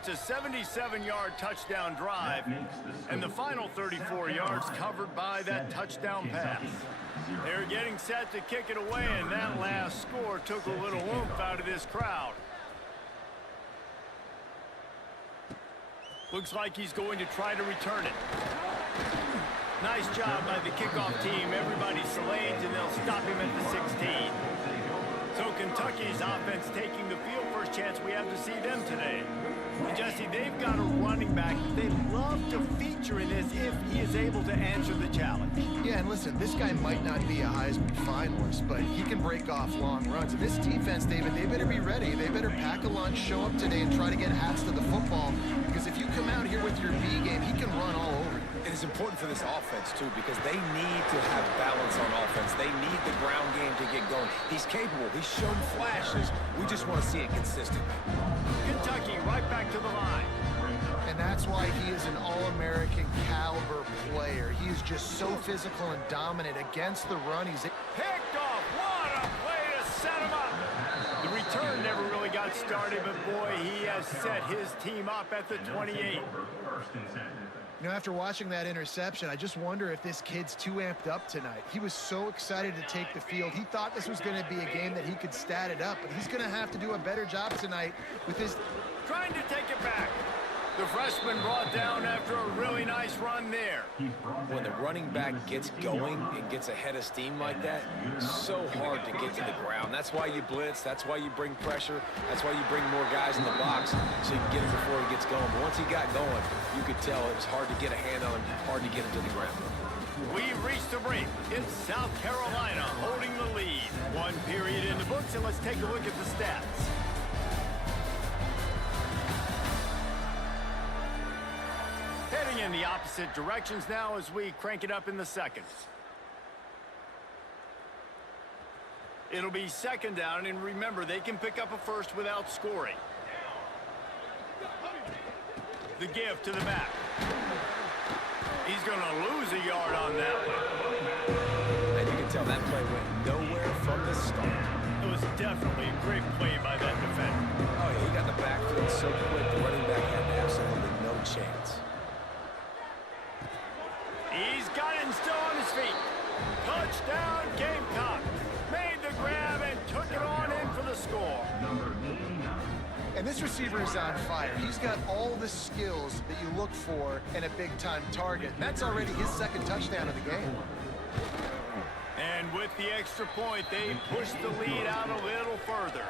it's a 77-yard touchdown drive, and the final 34 yards covered by that touchdown pass. They're getting set to kick it away, and that last score took a little oomph out of this crowd. Looks like he's going to try to return it. Nice job by the kickoff team. Everybody slains, and they'll stop him at the 16. So Kentucky's offense taking the field. First chance we have to see them today. And Jesse, they've got a running back they'd love to feature in this if he is able to answer the challenge. Yeah, and listen, this guy might not be a Heisman finalist, but he can break off long runs. And this defense, David, they better be ready. They better pack a lunch, show up today, and try to get hats to the football. Because if you come out here with your B game, he can run all over you. It is important for this offense, too, because they need to have balance on offense. They need the ground game to get going. He's capable. He's shown flashes. We just want to see it consistently. Kentucky right back to the line. And that's why he is an All-American caliber player. He is just so physical and dominant against the run. He's picked off. What a play to set him up. The return never really got started, but boy, he has set his team up at the 28. You know, after watching that interception, I just wonder if this kid's too amped up tonight. He was so excited to take the field. He thought this was going to be a game that he could stat it up, but he's going to have to do a better job tonight with his... Trying to take it back. The freshman brought down after a really nice run there. When the running back gets going and gets ahead of steam like that, it's so hard to get to the ground. That's why you blitz. That's why you bring pressure. That's why you bring more guys in the box so you can get him before he gets going. But once he got going, you could tell it was hard to get a hand on him, hard to get him to the ground. We've reached the break. It's South Carolina holding the lead. One period in the books, and let's take a look at the stats. Heading in the opposite directions now as we crank it up in the second. It'll be second down, and remember, they can pick up a first without scoring. The give to the back. He's going to lose a yard on that one. And you can tell that play went nowhere from the start. It was definitely a great play by that defender. Oh, yeah, he got the backfield so quick, the running back had absolutely no chance. He's got it and still on his feet. Touchdown, Gamecock. Made the grab and took it on in for the score. And this receiver is on fire. He's got all the skills that you look for in a big-time target. And that's already his second touchdown of the game. And with the extra point, they push the lead out a little further.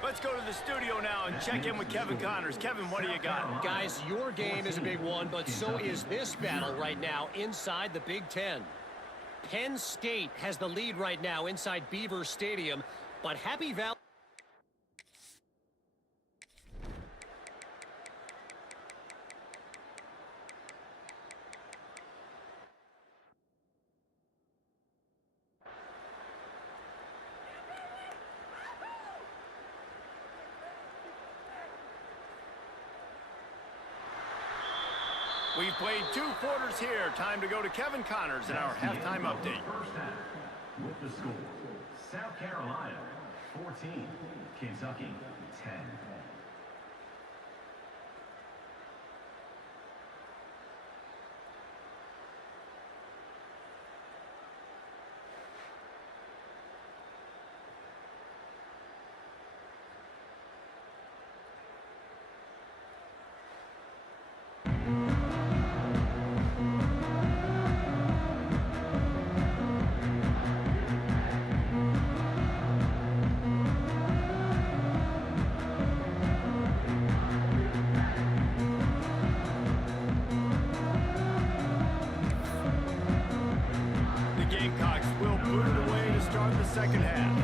Let's go to the studio now and check in with Kevin Connors. Kevin, what do you got? Guys, your game is a big one, but so is this battle right now inside the Big Ten. Penn State has the lead right now inside Beaver Stadium, but Happy Valley... We've played 2 quarters here. Time to go to Kevin Connors in our halftime update. First half, with the score, South Carolina 14, Kentucky 10. Second half.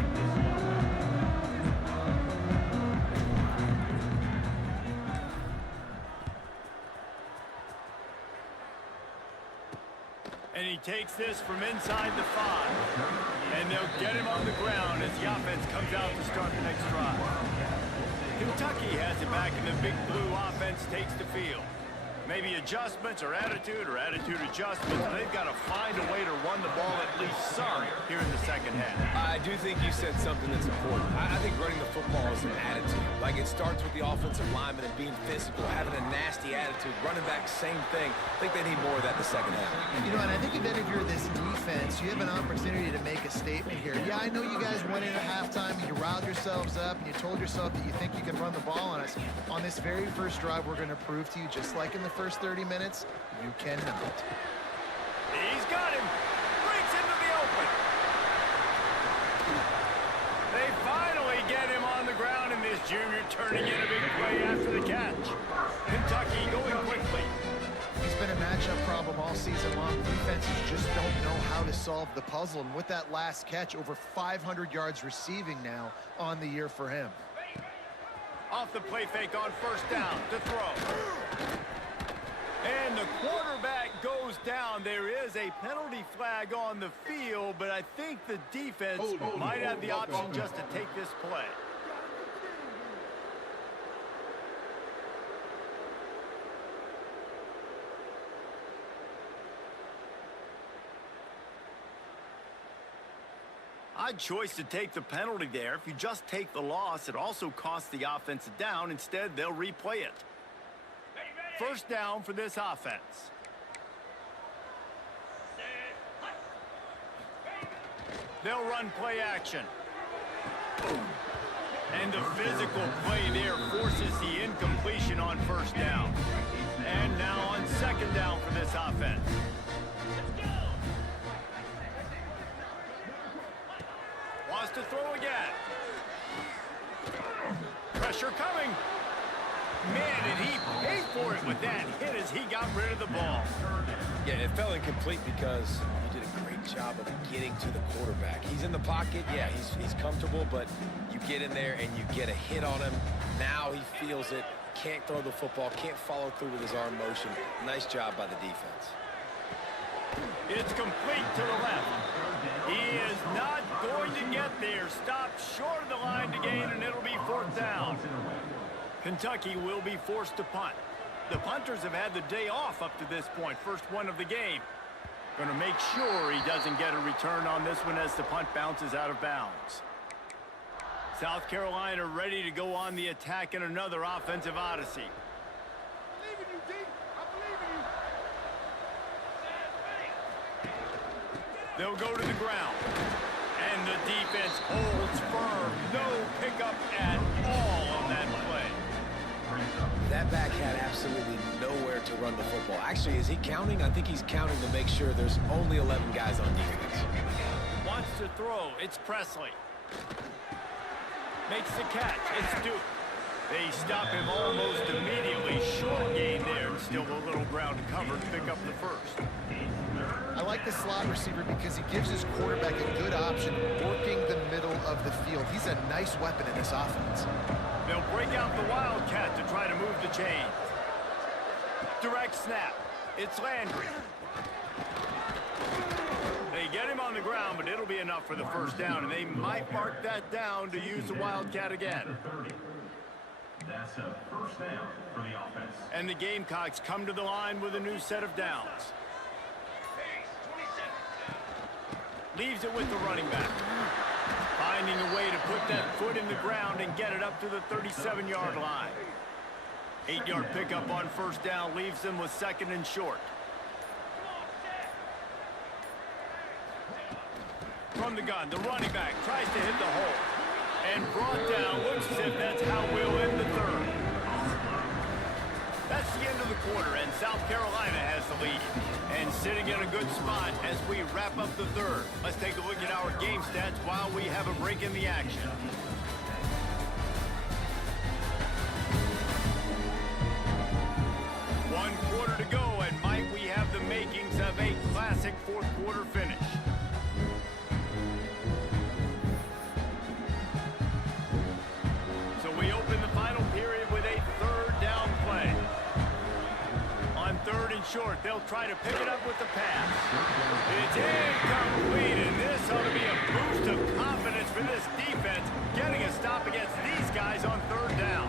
And he takes this from inside the 5. And they'll get him on the ground as the offense comes out to start the next drive. Kentucky has it back, and the Big Blue offense takes the field. Maybe adjustments or attitude adjustments. They've got to find a way to run the ball at least some here in the second half. I do think you said something that's important. I think running the football is an attitude. Like, it starts with the offensive lineman and being physical, having a nasty attitude. Running back, same thing. I think they need more of that in the second half. You know, and I think even if you're this defense, you have an opportunity to make a statement here. Yeah, I know you guys went in at halftime and you riled yourselves up and you told yourself that you think you can run the ball on us. On this very first drive, we're going to prove to you, just like in the first 30 minutes, you cannot. He's got him. Breaks into the open. They finally get him on the ground, and this junior turning in a big play after the catch. Kentucky going quickly. He's been a matchup problem all season long. Defenses just don't know how to solve the puzzle. And with that last catch, over 500 yards receiving now on the year for him. Off the play fake on first down to throw. And the quarterback goes down. There is a penalty flag on the field, but I think the defense might have the option just to take this play. Odd choice to take the penalty there. If you just take the loss, it also costs the offense a down. Instead, they'll replay it. First down for this offense. They'll run play action. And the physical play there forces the incompletion on first down. And now on second down for this offense. Wants to throw again. Pressure coming. Man, did he pay for it with that hit as he got rid of the ball. Yeah, it fell incomplete because you did a great job of getting to the quarterback. He's in the pocket. Yeah, he's comfortable, but you get in there and you get a hit on him. Now he feels it. Can't throw the football. Can't follow through with his arm motion. Nice job by the defense. It's complete to the left. He is not going to get there. Stopped short of the line to gain, and it'll be fourth down. Kentucky will be forced to punt. The punters have had the day off up to this point. First one of the game. Going to make sure he doesn't get a return on this one as the punt bounces out of bounds. South Carolina ready to go on the attack in another offensive odyssey. They'll go to the ground. And the defense holds firm. No pickup at all on that play. That back had absolutely nowhere to run the football. Actually, is he counting? I think he's counting to make sure there's only 11 guys on defense. Wants to throw. It's Presley. Makes the catch. It's Duke. They stop him almost immediately. Short gain there. Still a little ground to cover to pick up the first. I like the slot receiver because he gives his quarterback a good option working the middle of the field. He's a nice weapon in this offense. They'll break out the Wildcat to try to move the chain. Direct snap. It's Landry. They get him on the ground, but it'll be enough for the first down, and they might mark that down to use the Wildcat again. That's a first down for the offense. And the Gamecocks come to the line with a new set of downs. Leaves it with the running back. Finding a way to put that foot in the ground and get it up to the 37-yard line. 8-yard pickup on first down leaves them with second and short. From the gun, the running back tries to hit the hole. And brought down. Looks as if that's how we'll end the third. That's the end of the quarter, and South Carolina has the lead. And sitting in a good spot as we wrap up the third. Let's take a look at our game stats while we have a break in the action. One quarter to go, and might we have the makings of a classic fourth quarter finish. So we open the final period with a third down play. On third and short, they'll try to pick it up with the pass. It's incomplete, and this ought to be a boost of confidence for this defense, getting a stop against these guys on third down.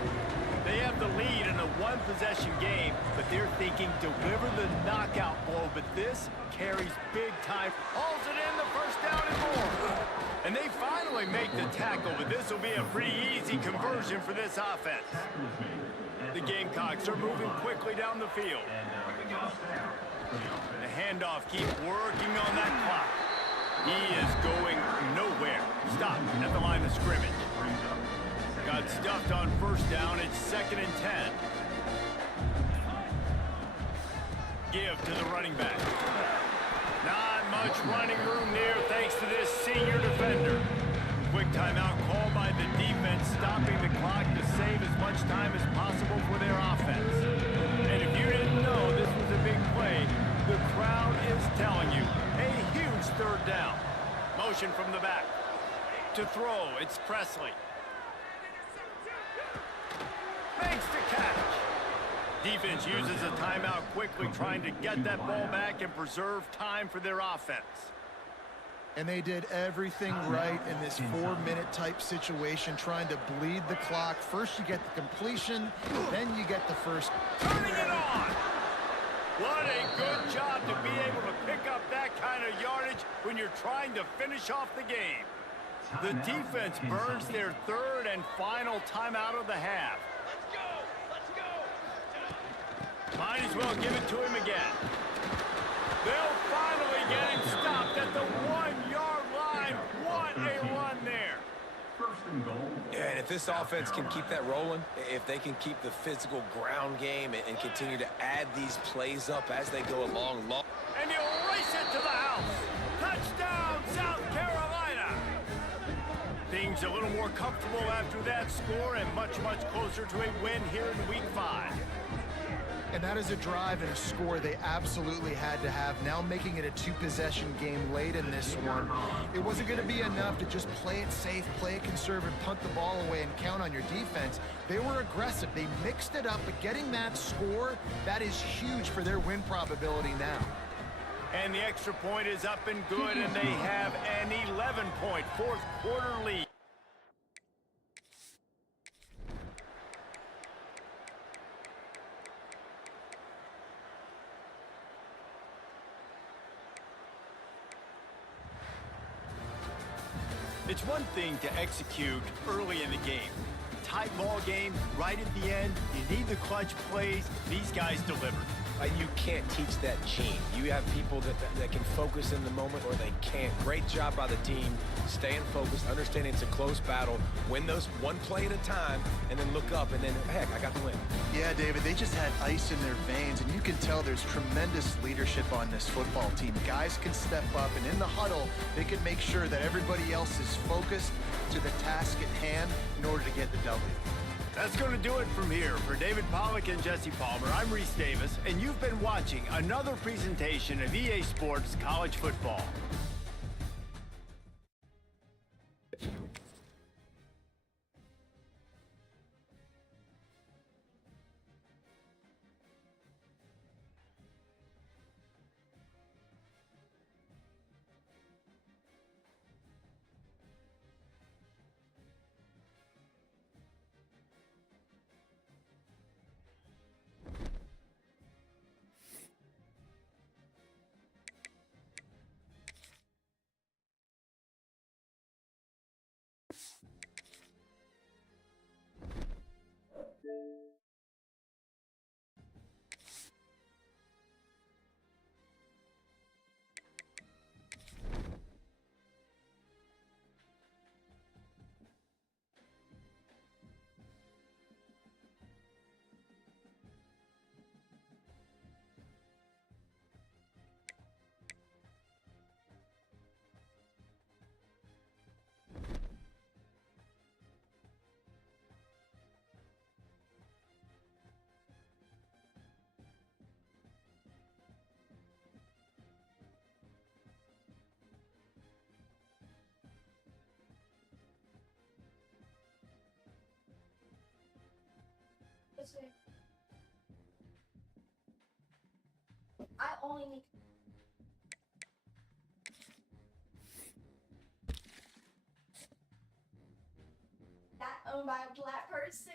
They have have the lead in a one-possession game, but they're thinking deliver the knockout blow. But this carries big time. Hauls it in, the first down and more. And they finally make the tackle, but this will be a pretty easy conversion for this offense. The Gamecocks are moving quickly down the field. The handoff keeps working on that clock. He is going nowhere. Stop at the line of scrimmage. Got stuffed on first down. It's 2nd and 10. Give to the running back. Not much running room there thanks to this senior defender. Quick timeout call by the defense, stopping the clock to save as much time as possible for their offense. And if you didn't know this was a big play, the crowd is telling you. A huge 3rd down. Motion from the back. To throw, it's Presley. Makes the catch. Defense uses a timeout quickly, trying to get that ball back and preserve time for their offense. And they did everything right in this 4-minute type situation, trying to bleed the clock. First you get the completion, then you get the first. Turning it on! What a good job to be able to pick up that kind of yardage when you're trying to finish off the game. The defense burns their 3rd and final timeout of the half. Might as well give it to him again. They'll finally get him stopped at the 1-yard line. What a run there. Yeah, and if this offense can keep that rolling, if they can keep the physical ground game and continue to add these plays up as they go along. And he'll race it to the house. Touchdown, South Carolina. Things a little more comfortable after that score and much, much closer to a win here in Week 5. And that is a drive and a score they absolutely had to have. Now making it a 2-possession game late in this one. It wasn't going to be enough to just play it safe, play it conservative, punt the ball away, and count on your defense. They were aggressive. They mixed it up, but getting that score, that is huge for their win probability now. And the extra point is up and good, and they have an 11-point fourth-quarter lead. It's one thing to execute early in the game. Tight ball game, right at the end, you need the clutch plays. These guys delivered. You can't teach that gene. You have people that can focus in the moment or they can't. Great job by the team, staying focused, understanding it's a close battle, win those one play at a time, and then look up, and then, heck, I got the win. Yeah, David, they just had ice in their veins, and you can tell there's tremendous leadership on this football team. Guys can step up, and in the huddle, they can make sure that everybody else is focused to the task at hand in order to get the W. That's going to do it from here. For David Pollack and Jesse Palmer, I'm Reese Davis, and you've been watching another presentation of EA Sports College Football. I only need that owned by a black person.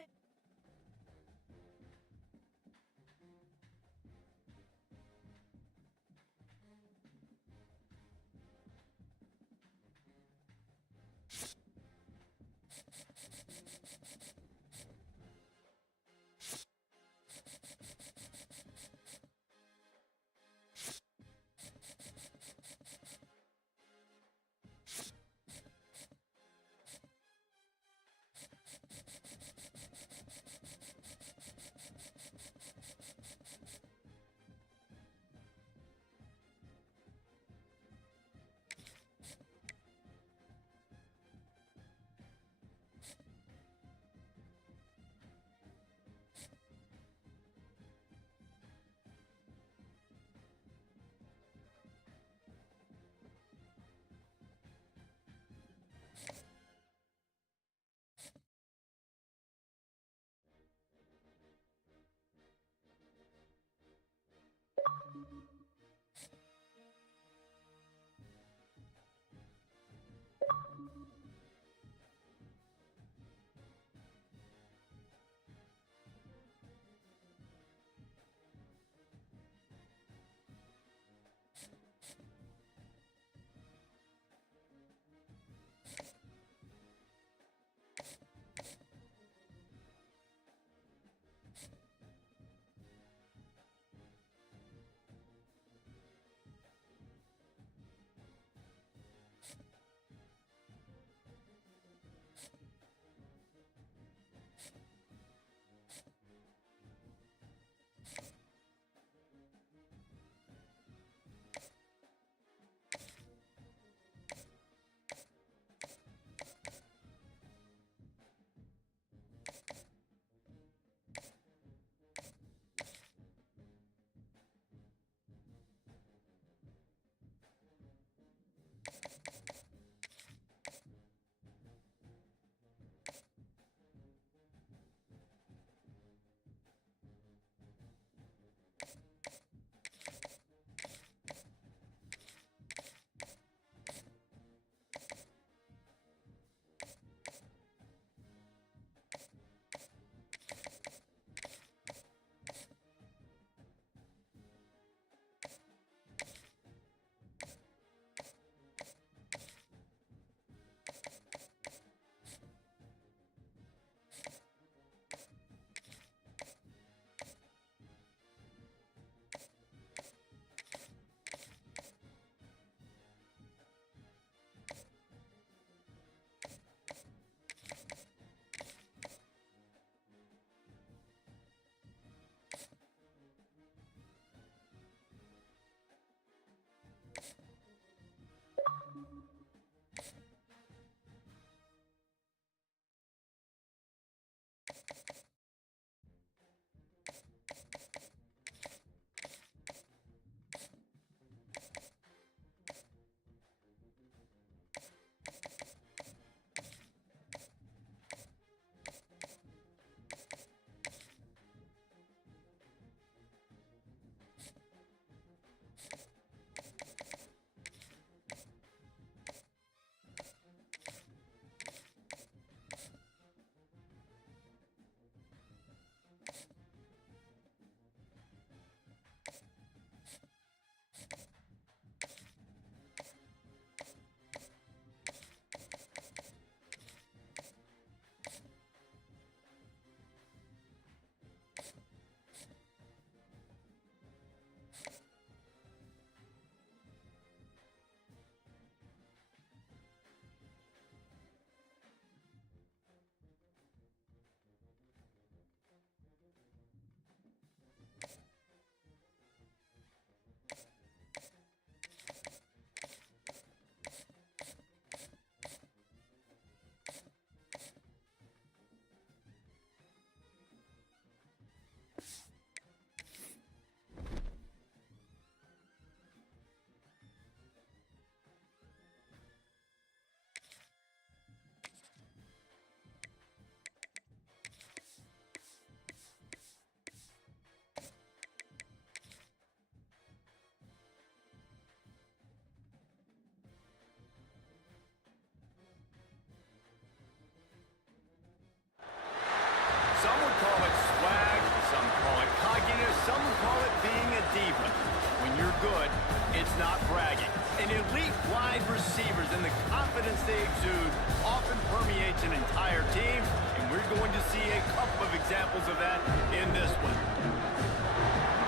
confidence they exude often permeates an entire team, and we're going to see a couple of examples of that in this one.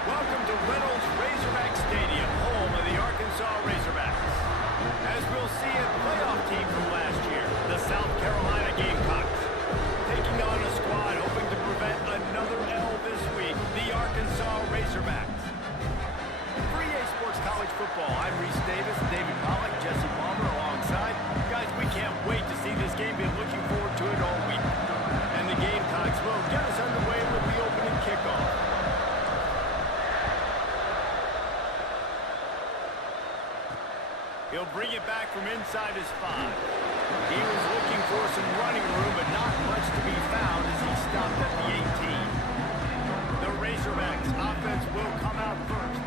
Welcome to Reynolds Razorback Stadium, home of the Arkansas Razorbacks. As we'll see a playoff team from last year, the South Carolina Gamecocks. Taking on a squad hoping to prevent another L this week, the Arkansas Razorbacks. For EA Sports College Football, I'm Reese Davis, David Pollack, Jesse Palmer alongside. Guys, we can't wait to see this game. Been looking forward to it all week. And the Gamecocks will get us underway with the opening kickoff. He'll bring it back from inside his 5. He was looking for some running room, but not much to be found as he stopped at the 18. The Razorbacks offense will come out first.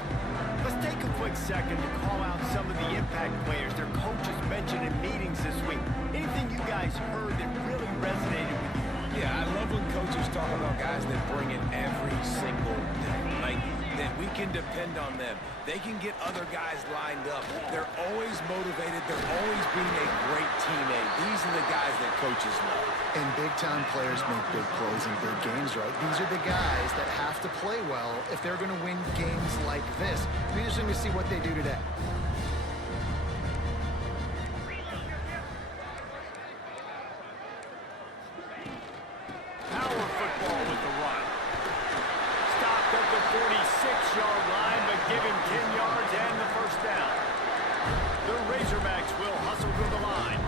Let's take a quick second to call out some of the impact players their coaches mentioned in meetings this week. Anything you guys heard that really resonated with you? Yeah, I love when coaches talk about guys that bring it every single day. Like, that we can depend on them. They can get other guys lined up. They're always motivated. They're always being a great teammate. These are the guys that coaches love. And big-time players make big plays in big games, right? These are the guys that have to play well if they're going to win games like this. It'll be interesting to see what they do today. Power football with the run. Stopped at the 46-yard line, but give him 10 yards and the first down. The Razorbacks will hustle to the line.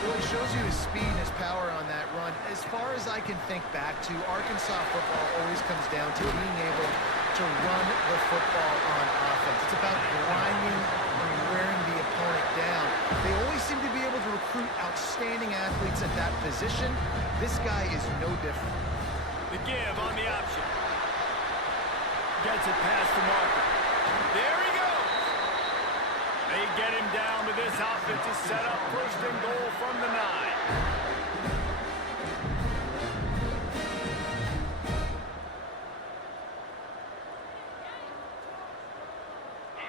Well, it shows you his speed and his power on that run. As far as I can think back to, Arkansas football always comes down to being able to run the football on offense. It's about grinding and wearing the opponent down. They always seem to be able to recruit outstanding athletes at that position. This guy is no different. The give on the option. Gets it past the marker. There he goes. They get him down, but this offense is set up first and goal from the 9.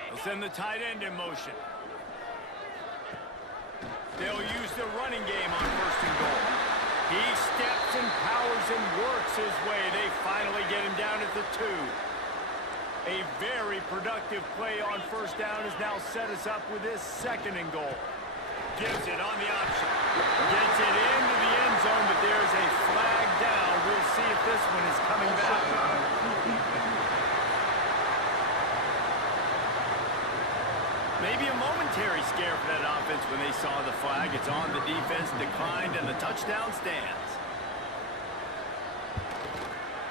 They'll send the tight end in motion. They'll use the running game on first and goal. He steps and powers and works his way. They finally get him down at the 2. A very productive play on first down has now set us up with this second and goal. Gives it on the option. Gets it into the end zone, but there's a flag down. We'll see if this one is coming back. Maybe a momentary scare for that offense when they saw the flag. It's on, the defense declined, and the touchdown stands.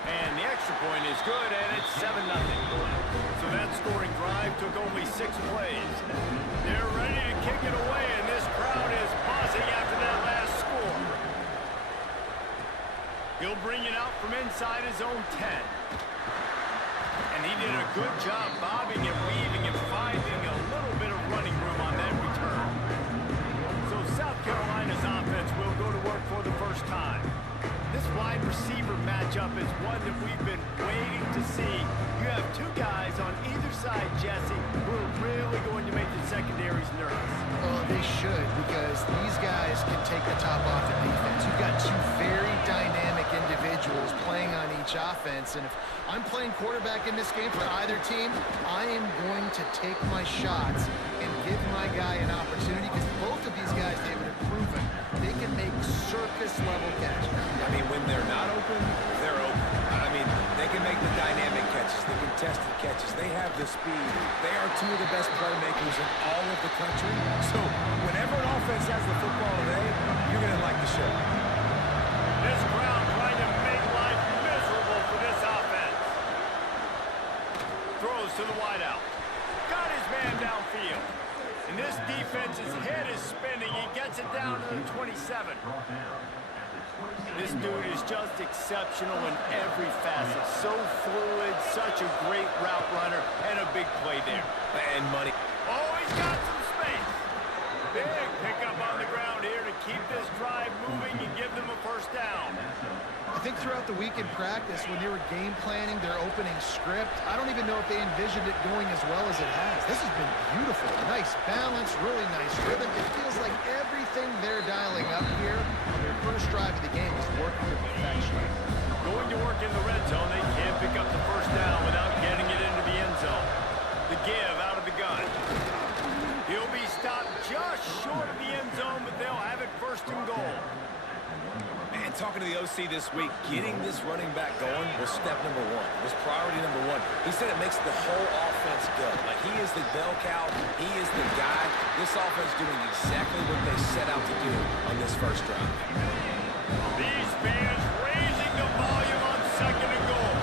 And the extra point is good, and it's 7-0. So that scoring drive took only 6 plays. They're ready to kick it away, and this crowd is buzzing after that last score. He'll bring it out from inside his own 10. And he did a good job bobbing and weaving and finding a little bit of running room on that return. So South Carolina's offense will go to work for the first time. This wide receiver matchup is one that we've been waiting to see. You have 2 guys on either side, Jesse, who are really going to make the secondaries nervous. Well, they should, because these guys can take the top off the defense. You've got 2 very dynamic individuals playing on each offense, and if I'm playing quarterback in this game for either team, I am going to take my shots and give my guy an opportunity, because both of these guys, David, have proven they can make circus-level catches. I mean, when they're not open, they're open. I mean, they can make the dynamic catches, the contested catches. They have the speed. They are 2 of the best playmakers in all of the country. So whenever an offense has the football today, you're going to like the show. This crowd trying to make life miserable for this offense. Throws to the wideout. Got his man downfield. And this defense's head is spinning. He gets it down to the 27. This dude is just exceptional in every facet. So fluid, such a great route runner, and a big play there. And money. Oh, he's got some space. Big pickup on the ground here to keep this drive moving and give them a first down. I think throughout the week in practice, when they were game planning their opening script, I don't even know if they envisioned it going as well as it has. This has been beautiful. Nice balance, really nice rhythm. It feels like everything they're dialing up here on their first drive of the game is working to perfection. Going to work in the red zone, they can't pick up the first down without getting it into the end zone. The give out of the gun. He'll be stopped just short of the end zone, but they'll have it first and goal. Man, talking to the OC this week, getting this running back going was step number one. Was priority number one. He said it makes the whole offense go. Like, he is the bell cow. He is the guy. This offense doing exactly what they set out to do on this first drive. These fans raising the volume on second and goal.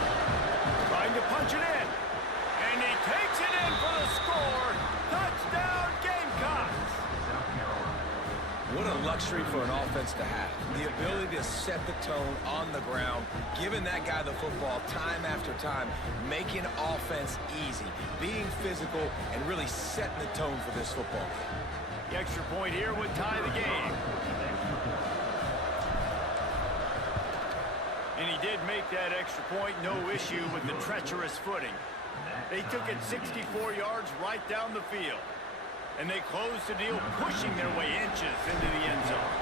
Trying to punch it in. And he takes it in for the score. Touchdown, Gamecocks. What a luxury for an offense to have. The ability to set the tone on the ground, giving that guy the football time after time, making offense easy, being physical, and really setting the tone for this football game. The extra point here would tie the game. And he did make that extra point, no issue with the treacherous footing. They took it 64 yards right down the field. And they closed the deal, pushing their way inches into the end zone.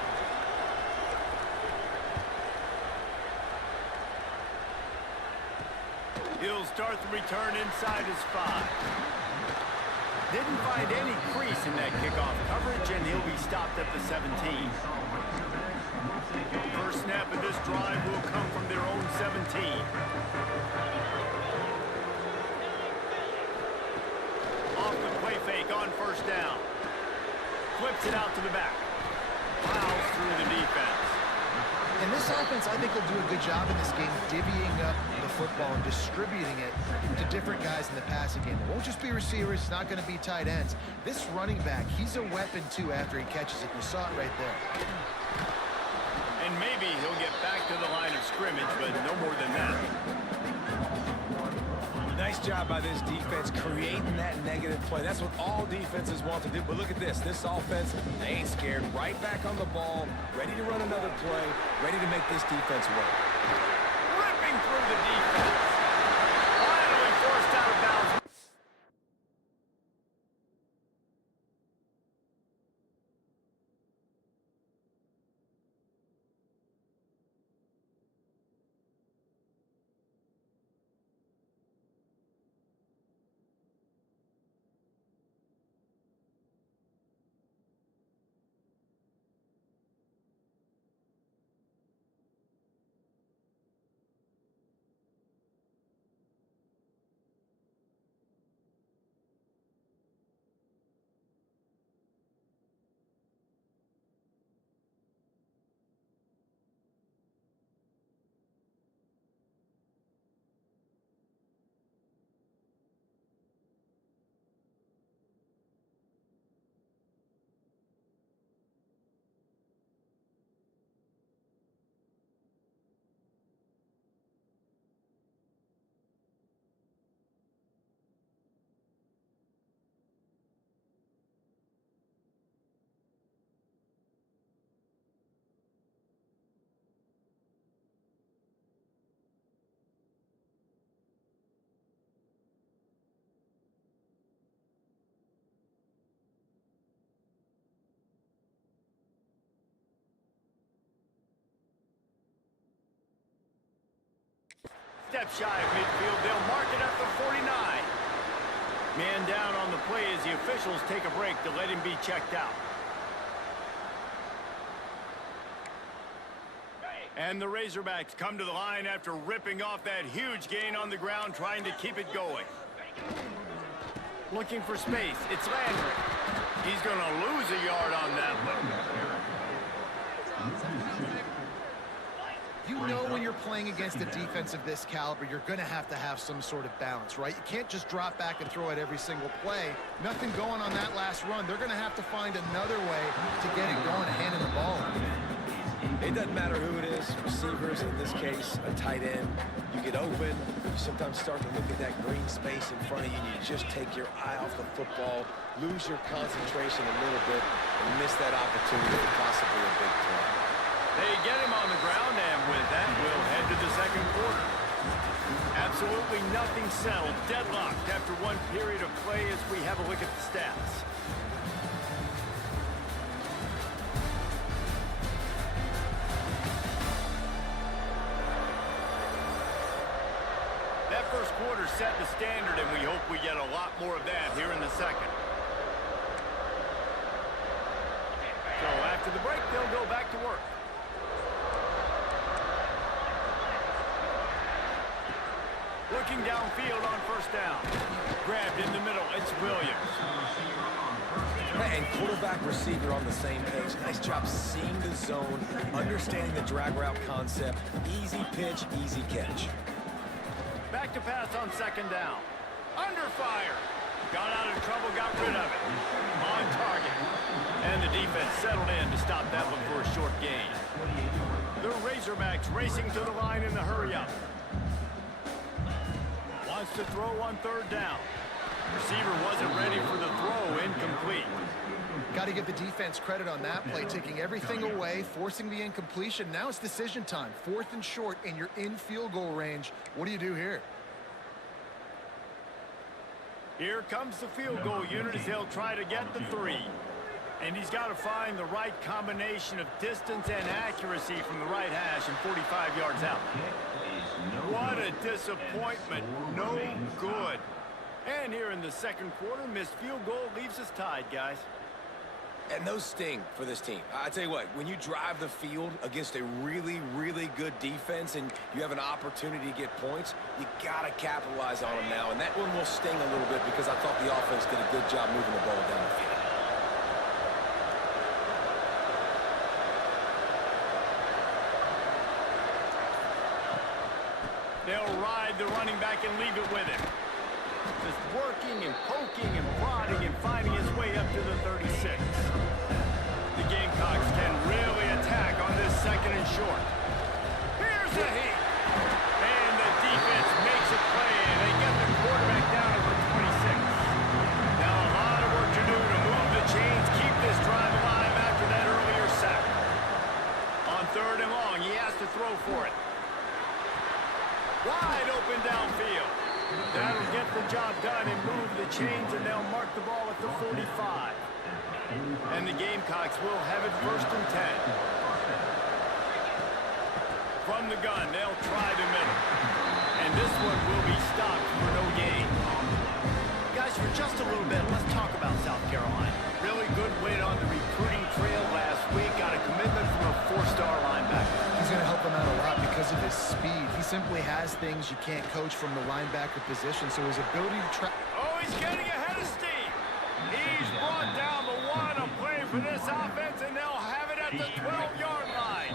He'll start the return inside his 5. Didn't find any crease in that kickoff coverage, and he'll be stopped at the 17. First snap of this drive will come from their own 17. Off the play fake on first down. Flips it out to the back. Plows through the defense. And this offense, I think, will do a good job in this game divvying up the football and distributing it to different guys in the passing game. It won't just be receivers. It's not going to be tight ends. This running back, he's a weapon, too, after he catches it. You saw it right there. And maybe he'll get back to the line of scrimmage, but no more than that. Nice job by this defense creating that negative play. That's what all defenses want to do. But look at this. This offense, they ain't scared. Right back on the ball, ready to run another play, ready to make this defense work. Ripping through the defense. Finally forced out of bounds. Step shy of midfield, they'll mark it at the 49. Man down on the play as the officials take a break to let him be checked out. And the Razorbacks come to the line after ripping off that huge gain on the ground, trying to keep it going. Looking for space, it's Landry. He's going to lose a yard on that one. You know when you're playing against a defense of this caliber, you're going to have some sort of balance, right? You can't just drop back and throw it every single play. Nothing going on that last run. They're going to have to find another way to get it going and handing the ball. It doesn't matter who it is, receivers, in this case, a tight end. You get open, you sometimes start to look at that green space in front of you, and you just take your eye off the football, lose your concentration a little bit, and miss that opportunity for possibly a big play. They get him on the ground, and with that, we'll head to the second quarter. Absolutely nothing settled, deadlocked after one period of play as we have a look at the stats. That first quarter set the standard, and we hope we get a lot more of that here in the second. So after the break, they'll go back to work. Looking downfield on first down. Grabbed in the middle, it's Williams. And quarterback receiver on the same page. Nice job seeing the zone, understanding the drag route concept. Easy pitch, easy catch. Back to pass on second down. Under fire. Got out of trouble, got rid of it. On target. And the defense settled in to stop that one for a short gain. The Razorbacks racing to the line in the hurry-up. Wants to throw on third down. Receiver wasn't ready for the throw, incomplete. Got to give the defense credit on that play, taking everything away, forcing the incompletion. Now it's decision time. 4th and short, and you're in field goal range. What do you do here? Here comes the field goal unit as they'll try to get the 3. And he's got to find the right combination of distance and accuracy from the right hash and 45 yards out. What a disappointment. No good. And here in the second quarter, missed field goal leaves us tied, guys. And those sting for this team. I tell you what, when you drive the field against a really, really good defense and you have an opportunity to get points, you got to capitalize on them now. And that one will sting a little bit because I thought the offense did a good job moving the ball down the field. They'll ride the running back and leave it with him. Just working and poking and prodding and finding his way up to the 36. The Gamecocks can really attack on this second and short. Here's a heat. And the defense makes a play, and they get the quarterback down to the 26. Now a lot of work to do to move the chains, keep this drive alive after that earlier sack. On third and long, he has to throw for it. Wide open downfield. That'll get the job done and move the chains, and they'll mark the ball at the 45. And the Gamecocks will have it 1st and 10. From the gun, they'll try the middle. And this one will be stopped for no gain. Guys, for just a little bit, let's talk about South Carolina. Really good win on the recruiting trail last week. Got a commitment from a 4-star linebacker. He's going to help them out a lot because of his speed. He simply has things you can't coach from the linebacker position, so his ability to track... Oh, he's getting ahead of steam. He's brought down the one to play for this offense, and they'll have it at the 12-yard line.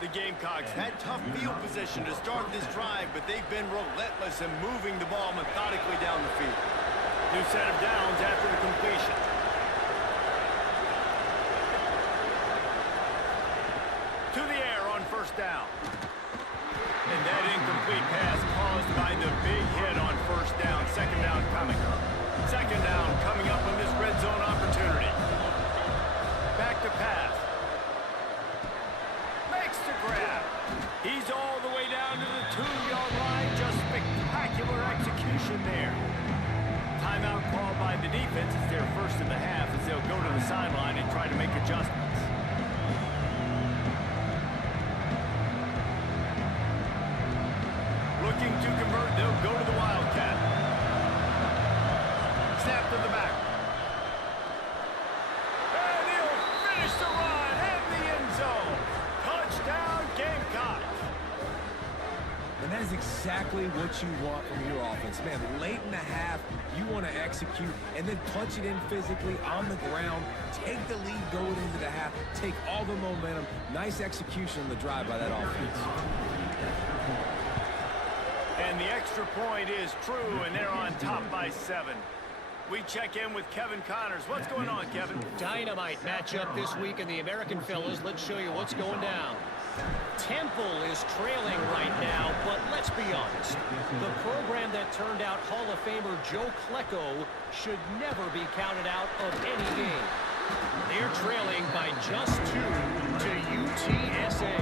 The Gamecocks had tough field position to start this drive, but they've been relentless in moving the ball methodically down the field. New set of downs after the completion. To the air on first down. And that incomplete pass caused by the big hit on first down. Second down coming. Second down coming up on this red zone opportunity. Back to pass. Makes the grab. He's all the way down to the 2-yard line. Just spectacular execution there. Timeout called by the defense. It's their first of the half as they'll go to the sideline and try to make adjustments. Looking to convert, they'll go to the Wildcat. Snap to the back. And he'll finish the run in the end zone. Touchdown, Gamecocks. And that is exactly what you want from your offense. Man, late in the half, you want to execute and then punch it in physically on the ground. Take the lead going into the half. Take all the momentum. Nice execution on the drive by that offense. And the extra point is true, and they're on top by 7. We check in with Kevin Connors. What's going on, Kevin? Dynamite matchup this week in the American, fellas. Let's show you what's going down. Temple is trailing right now, but let's be honest. The program that turned out Hall of Famer Joe Klecko should never be counted out of any game. They're trailing by just 2 to UTSA.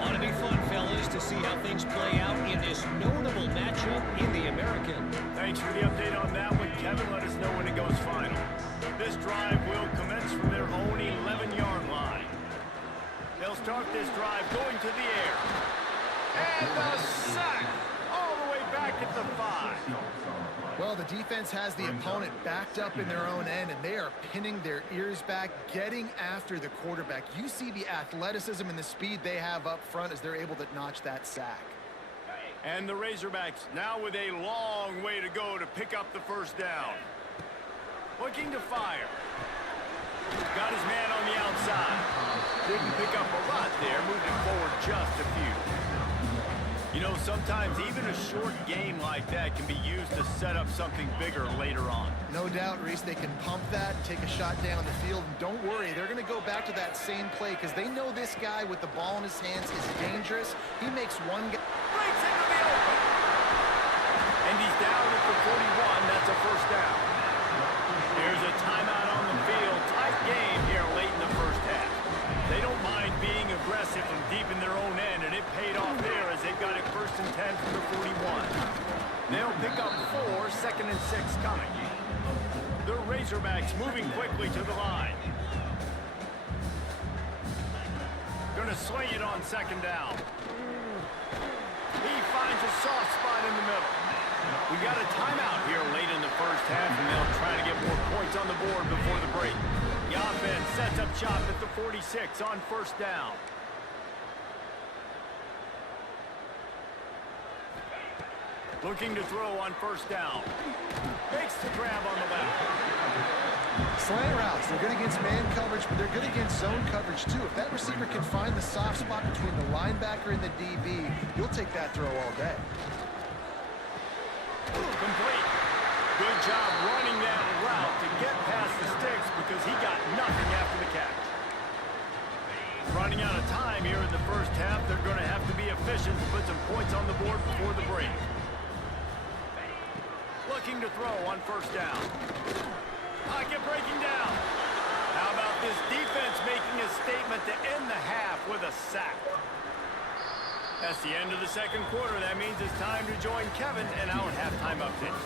Ought to be fun, fellas, to see how things play out in this notable matchup in the American. Thanks for the update on that one, Kevin. Let us know when it goes final. This drive will commence from their own 11-yard line. They'll start this drive going to the air. And the sack all the way back at the 5. Well, the defense has the opponent backed up in their own end, and they are pinning their ears back, getting after the quarterback. You see the athleticism and the speed they have up front as they're able to notch that sack. And the Razorbacks now with a long way to go to pick up the first down. Looking to fire. Got his man on the outside. Didn't pick up a lot there, moving forward just a few. You know, sometimes even a short game like that can be used to set up something bigger later on. No doubt, Reese, they can pump that, take a shot down the field, and don't worry, they're going to go back to that same play because they know this guy with the ball in his hands is dangerous. He makes one guy. Breaks into the open. And he's down at the 41. That's a first down. Here's a timeout on the field. Tight game here late in the first half. They don't mind being aggressive from deep in their own end, and it paid off there as they've got it 1st and 10 from the 41. They'll pick up 4, 2nd and 6 coming. The Razorbacks moving quickly to the line. Gonna swing it on 2nd down. He finds a soft spot in the middle. We got a timeout here late in the first half, and they'll try to get more points on the board before the break. The offense sets up shop at the 46 on 1st down. Looking to throw on 1st down. Makes the grab on the left. Slant routes, they're good against man coverage, but they're good against zone coverage too. If that receiver can find the soft spot between the linebacker and the DB, you'll take that throw all day. Complete. Good job running that route to get past the sticks because he got nothing after the catch. Running out of time here in the first half. They're going to have to be efficient to put some points on the board before the break. Looking to throw on 1st down. Pocket breaking down. How about this defense making a statement to end the half with a sack? That's the end of the 2nd quarter. That means it's time to join Kevin and our halftime update.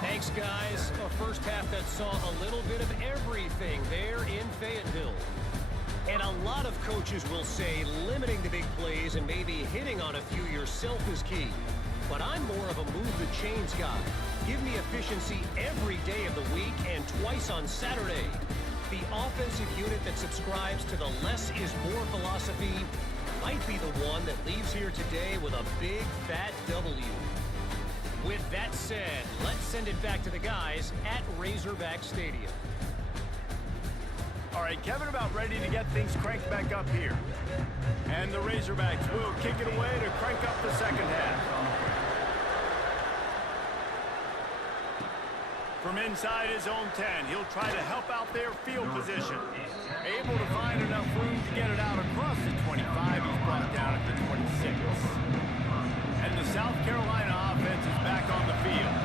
Thanks, guys. A first half that saw a little bit of everything there in Fayetteville. And a lot of coaches will say limiting the big plays and maybe hitting on a few yourself is key. But I'm more of a move-the-chains guy. Give me efficiency every day of the week and twice on Saturday. The offensive unit that subscribes to the less is more philosophy might be the one that leaves here today with a big, fat W. With that said, let's send it back to the guys at Razorback Stadium. All right, Kevin about ready to get things cranked back up here. And the Razorbacks will kick it away to crank up the 2nd half. From inside his own 10, he'll try to help out their field position. Able to find enough room to get it out across the 25. He's brought down at the 26. And the South Carolina offense is back on the field.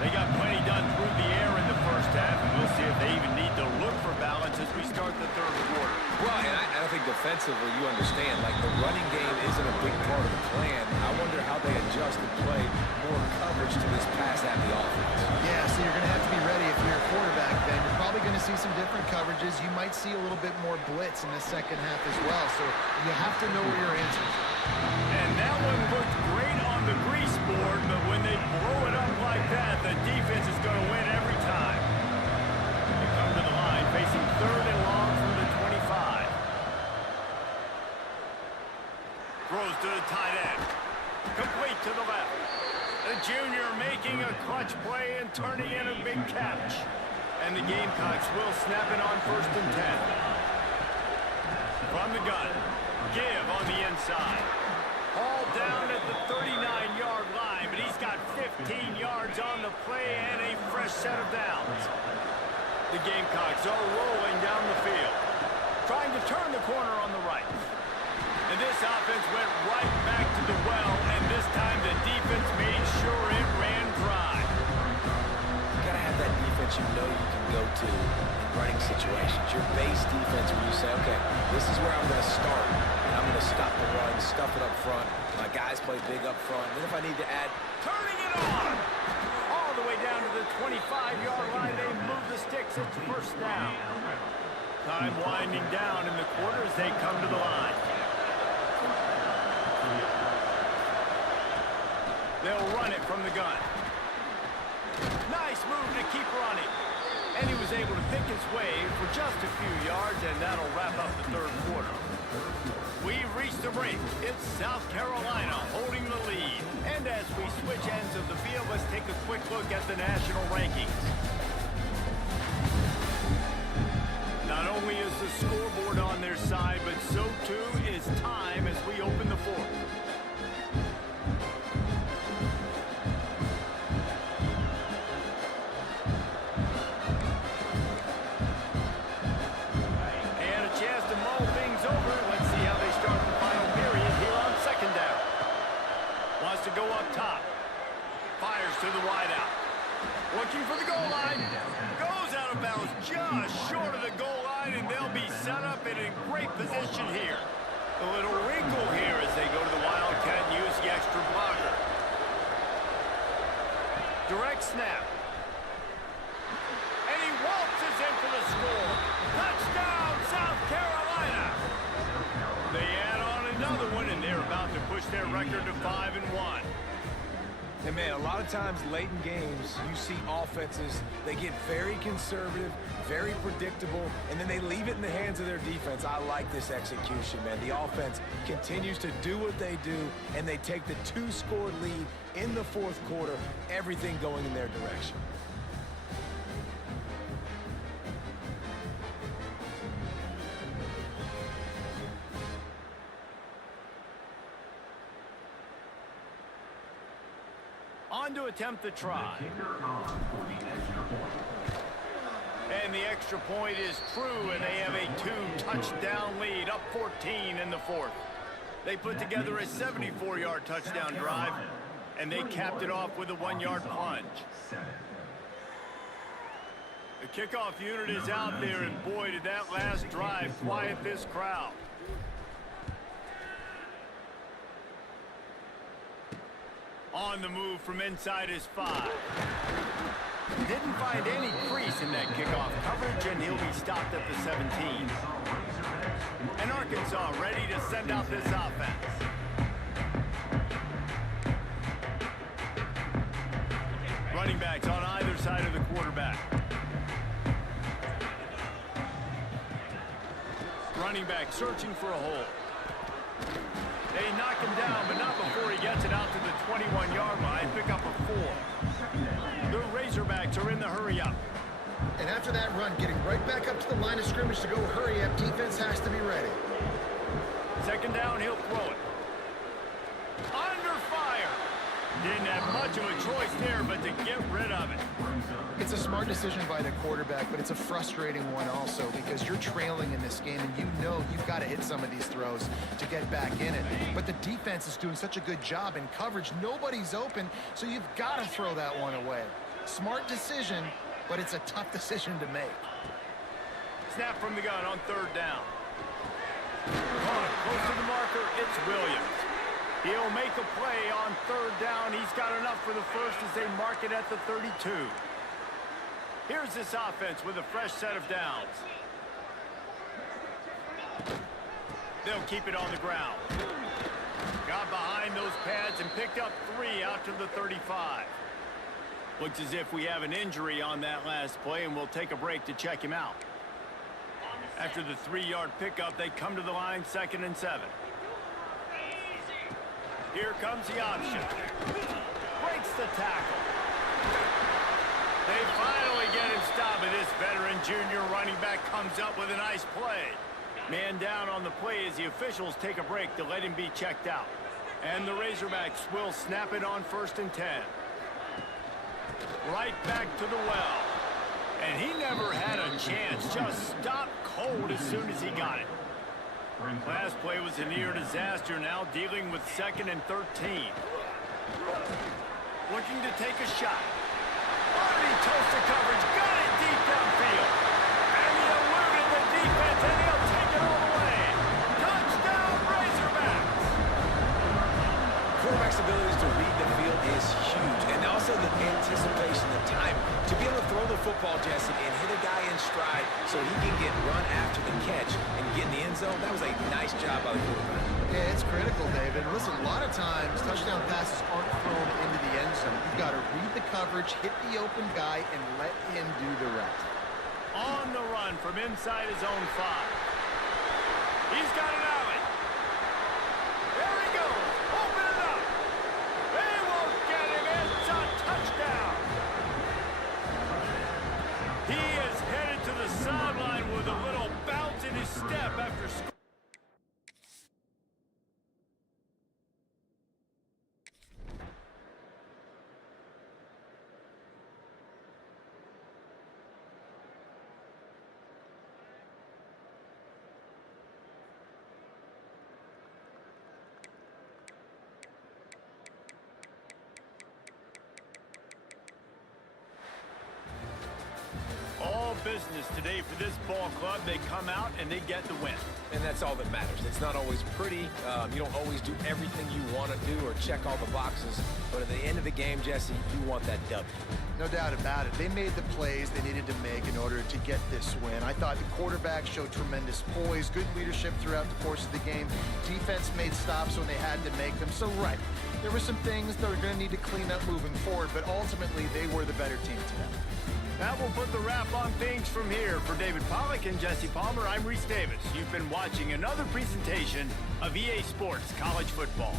They got plenty done through the air in the first half, and we'll see if they even need to look for balance as we start the 3rd quarter. Well, and I think defensively, you understand, like the running game isn't a big part of the plan. I wonder how they adjust and play more coverage to this pass at the offense. Yeah, so you're going to have to be ready if you're a quarterback then. You're probably going to see some different coverages. You might see a little bit more blitz in the 2nd half as well, so you have to know where your answers are. And that one looked great on the grease board, but when they blow it up like that, the defense is going to win every time. They come to the line facing 3rd and long from the 25. Throws to the tight end. Complete to the left. The junior making a clutch play and turning in a big catch. And the Gamecocks will snap it on 1st and 10. From the gun. Give on the inside. All down at the 39-yard play and a fresh set of downs. The Gamecocks are rolling down the field, trying to turn the corner on the right. And this offense went right back to the well, and this time the defense made sure it ran dry. You got to have that defense you know you can go to in running situations. Your base defense where you say, okay, this is where I'm going to start, and I'm going to stop the run, stuff it up front. My guys play big up front. Then if I need to add... Turning it on! All the way down to the 25-yard line. They move the sticks. It's first down. Time winding down in the quarter as they come to the line. They'll run it from the gun. Nice move to keep running. And he was able to pick his way for just a few yards, and that'll wrap up the third quarter. We've reached the break. It's South Carolina holding the lead. And as we switch ends of the field, let's take a quick look at the national rankings. Not only is the scoreboard on their side, but so too is time as we open the fourth. And a chance to mull things over. Let's see how they start the final period here on second down. Wants to go up top. Fires to the wideout. Looking for the goal line. Goes out of bounds just short of the goal line, and they'll be set up in a great position here. A little wrinkle here as they go to the Wildcat and use the extra blocker. Direct snap. And he waltzes in for the score. Touchdown, South Carolina. They add on another one, and they're about to push their record to 5-1. And man, a lot of times late in games, you see offenses, they get very conservative, very predictable, and then they leave it in the hands of their defense. I like this execution, man. The offense continues to do what they do, and they take the 2-score lead in the fourth quarter, everything going in their direction. On to attempt the try. And the extra point is true, and they have a 2-touchdown lead, up 14 in the fourth. They put together a 74-yard touchdown drive, and they capped it off with a 1-yard plunge. The kickoff unit is out there, and boy, did that last drive quiet this crowd. On the move from inside his 5. Didn't find any crease in that kickoff coverage, and he'll be stopped at the 17. And Arkansas ready to send out this offense. Running backs on either side of the quarterback. Running back searching for a hole. They knock him down, but not before he gets it out to the 21-yard line. Pick up a 4. The Razorbacks are in the hurry-up. And after that run, getting right back up to the line of scrimmage to go hurry up, defense has to be ready. Second down, he'll throw it. Under fire. Didn't have much of a choice there, but to get rid of it. It's a smart decision by the quarterback, but it's a frustrating one also because you're trailing in this game and you know you've got to hit some of these throws to get back in it. But the defense is doing such a good job in coverage. Nobody's open, so you've got to throw that one away. Smart decision, but it's a tough decision to make. Snap from the gun on third down. Close to the marker, it's Williams. He'll make a play on third down. He's got enough for the first as they mark it at the 32. Here's this offense with a fresh set of downs. They'll keep it on the ground. Got behind those pads and picked up 3 out to the 35. Looks as if we have an injury on that last play, and we'll take a break to check him out. After the 3-yard pickup, they come to the line, 2nd and 7. Here comes the option. Breaks the tackle. They finally get him stopped, and this veteran junior running back comes up with a nice play. Man down on the play as the officials take a break to let him be checked out. And the Razorbacks will snap it on 1st and 10. Right back to the well. And he never had a chance. Just stopped cold as soon as he got it. Last play was a near disaster. Now dealing with 2nd and 13. Looking to take a shot. Already toast the coverage. Got it deep downfield. And he eluded the defense, and he'll take it all the way. Touchdown, Razorbacks! Quarterback's abilities to read the field is huge, and also the anticipation, the time to be able to throw the football, Jesse, and hit a guy in stride so he can get run after the catch and get in the end zone. That was a nice job by the quarterback. Yeah, it's critical, David. Listen, a lot of times touchdown passes aren't thrown into the end zone. You've got to read the coverage, hit the open guy, and let him do the rest. On the run from inside his own 5. He's got an alley. There he goes. Open it up. They won't get him. It's a touchdown. He is headed to the sideline with a little bounce in his step after scoring. Business today for this ball club. They come out and they get the win. And that's all that matters. It's not always pretty. You don't always do everything you want to do or check all the boxes. But at the end of the game, Jesse, you want that W. No doubt about it. They made the plays they needed to make in order to get this win. I thought the quarterback showed tremendous poise, good leadership throughout the course of the game. Defense made stops when they had to make them. So, right, there were some things they're going to need to clean up moving forward, but ultimately they were the better team today. That will put the wrap on things from here. For David Pollack and Jesse Palmer, I'm Reese Davis. You've been watching another presentation of EA Sports College Football.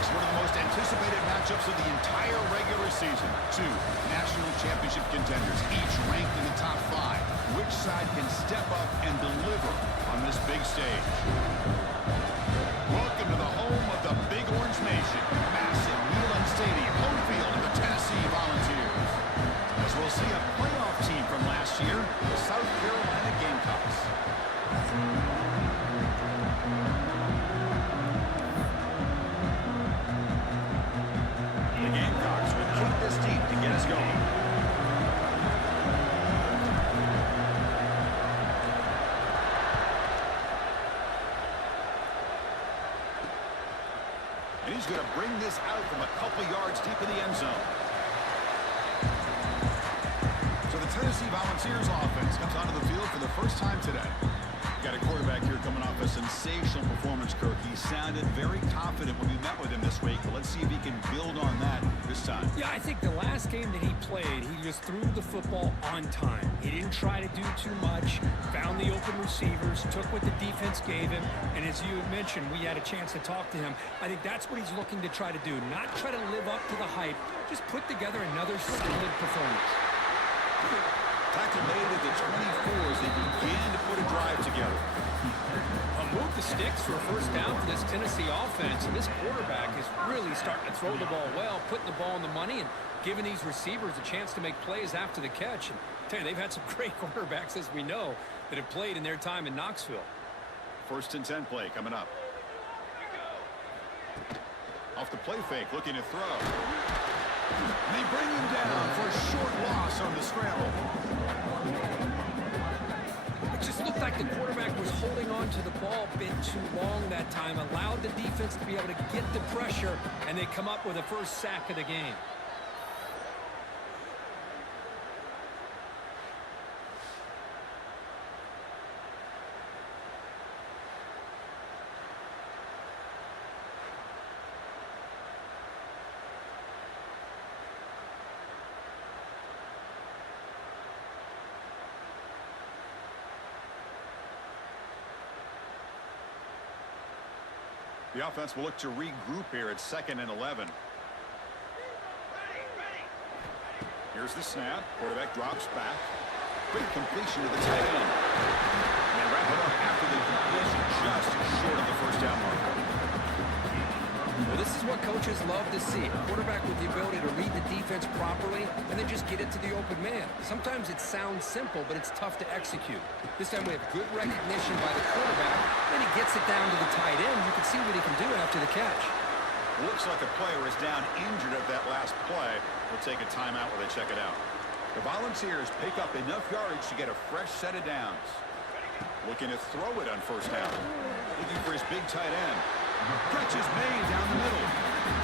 Bucks, one of the most anticipated matchups of the entire regular season. Two national championship contenders, each ranked in the top 5. Which side can step up and deliver on this big stage? Welcome to the home of the Big Orange Nation. Massive Neyland Stadium, home field of the Tennessee Volunteers. As we'll see a playoff team from last year, the South Carolina Gamecocks. The Gamecocks will keep this deep to get us going. And he's going to bring this out from a couple yards deep in the end zone. So the Tennessee Volunteers offense comes onto the field for the first time today. Got a quarterback here coming off a sensational performance, Kirk. He sounded very confident when we met with him this week, but let's see if he can build on that this time. Yeah, I think the last game that he played, he just threw the football on time. He didn't try to do too much, found the open receivers, took what the defense gave him, and as you mentioned, we had a chance to talk to him. I think that's what he's looking to try to do, not try to live up to the hype, just put together another solid performance. Tackle made at the 24 as they began to put a drive together. Move the sticks for a first down for this Tennessee offense, and this quarterback is really starting to throw the ball well, putting the ball on the money, and giving these receivers a chance to make plays after the catch. And I tell you, they've had some great quarterbacks, as we know, that have played in their time in Knoxville. 1st and 10 play coming up. Off the play fake, looking to throw. And they bring him down for a short loss on the scramble. It just looked like the quarterback was holding on to the ball a bit too long that time, allowed the defense to be able to get the pressure, and they come up with the first sack of the game. The offense will look to regroup here at 2nd and 11. Here's the snap. Quarterback drops back. Great completion to the tight end. And they wrap it up after the completion, just short of the first down mark. Well, this is what coaches love to see. A quarterback with the ability to read the defense properly and then just get it to the open man. Sometimes it sounds simple, but it's tough to execute. This time we have good recognition by the quarterback. Then he gets it down to the tight end. You can see what he can do after the catch. Looks like a player is down injured at that last play. We'll take a timeout while they check it out. The Volunteers pick up enough yardage to get a fresh set of downs. Looking to throw it on first down. Looking for his big tight end. Catch is made down the middle.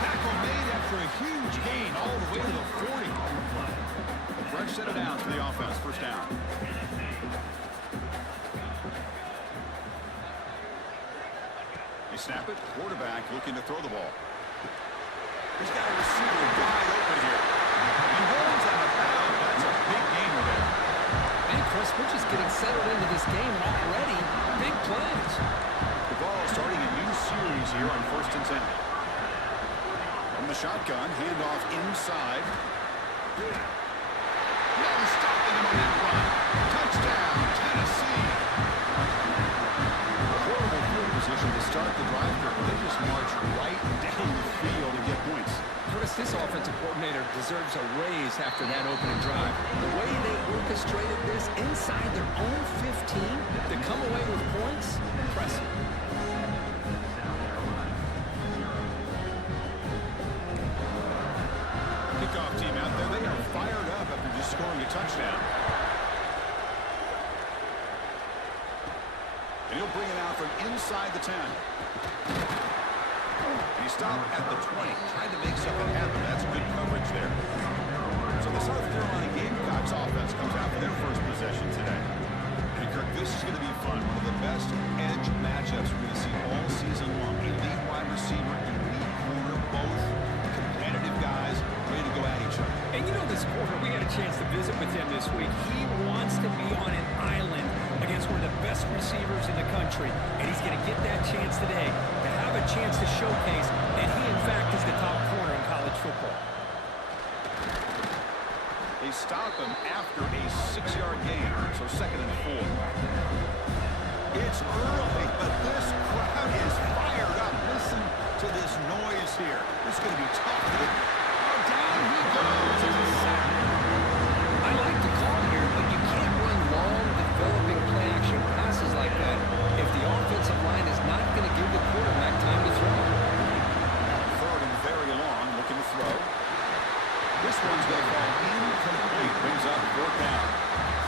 Tackle made after a huge gain all the way to the 40. A fresh set of downs for the offense. First down. They snap it. Quarterback looking to throw the ball. He's got a receiver wide open here. He holds on the foul. That's a big gainer there. And Chris, we're just getting settled into this game, and already big plays. The ball starting a new series here on 1st and 10. From the shotgun, handoff inside. No stopping him on that run. Touchdown, Tennessee. Horrible field position to start the drive. They just march right down the field and get points. Chris, this offensive coordinator deserves a raise after that opening drive. The way they orchestrated this inside their own 15 to come away with points, impressive. Kickoff team out there, they are fired up after just scoring a touchdown. And he'll bring it out from inside the 10. He stopped at the 20, trying to make something happen. That's good coverage there. So the South Carolina Gamecocks offense comes out for their first possession today. And Kirk, this is going to be fun. One of the best edge matchups we're going to see all season long. Elite wide receiver, elite corner, both competitive guys ready to go at each other. And you know this corner, we had a chance to visit with him this week. He wants to be on an island against one of the best receivers in the country. And he's going to get that chance today to have have a chance to showcase that he, in fact, is the top corner in college football. They stop him after a 6-yard gain, so 2nd and 4. It's early, but this crowd is fired up. Listen to this noise here. It's going to be tough. Oh, down he goes. It's a sack. I like the call here, but you can't run long, developing play-action passes like that if the offensive line is not going to give the quarterback time to throw. 3rd and very long, looking to throw. This one's going to fall incomplete. Brings up 4th down.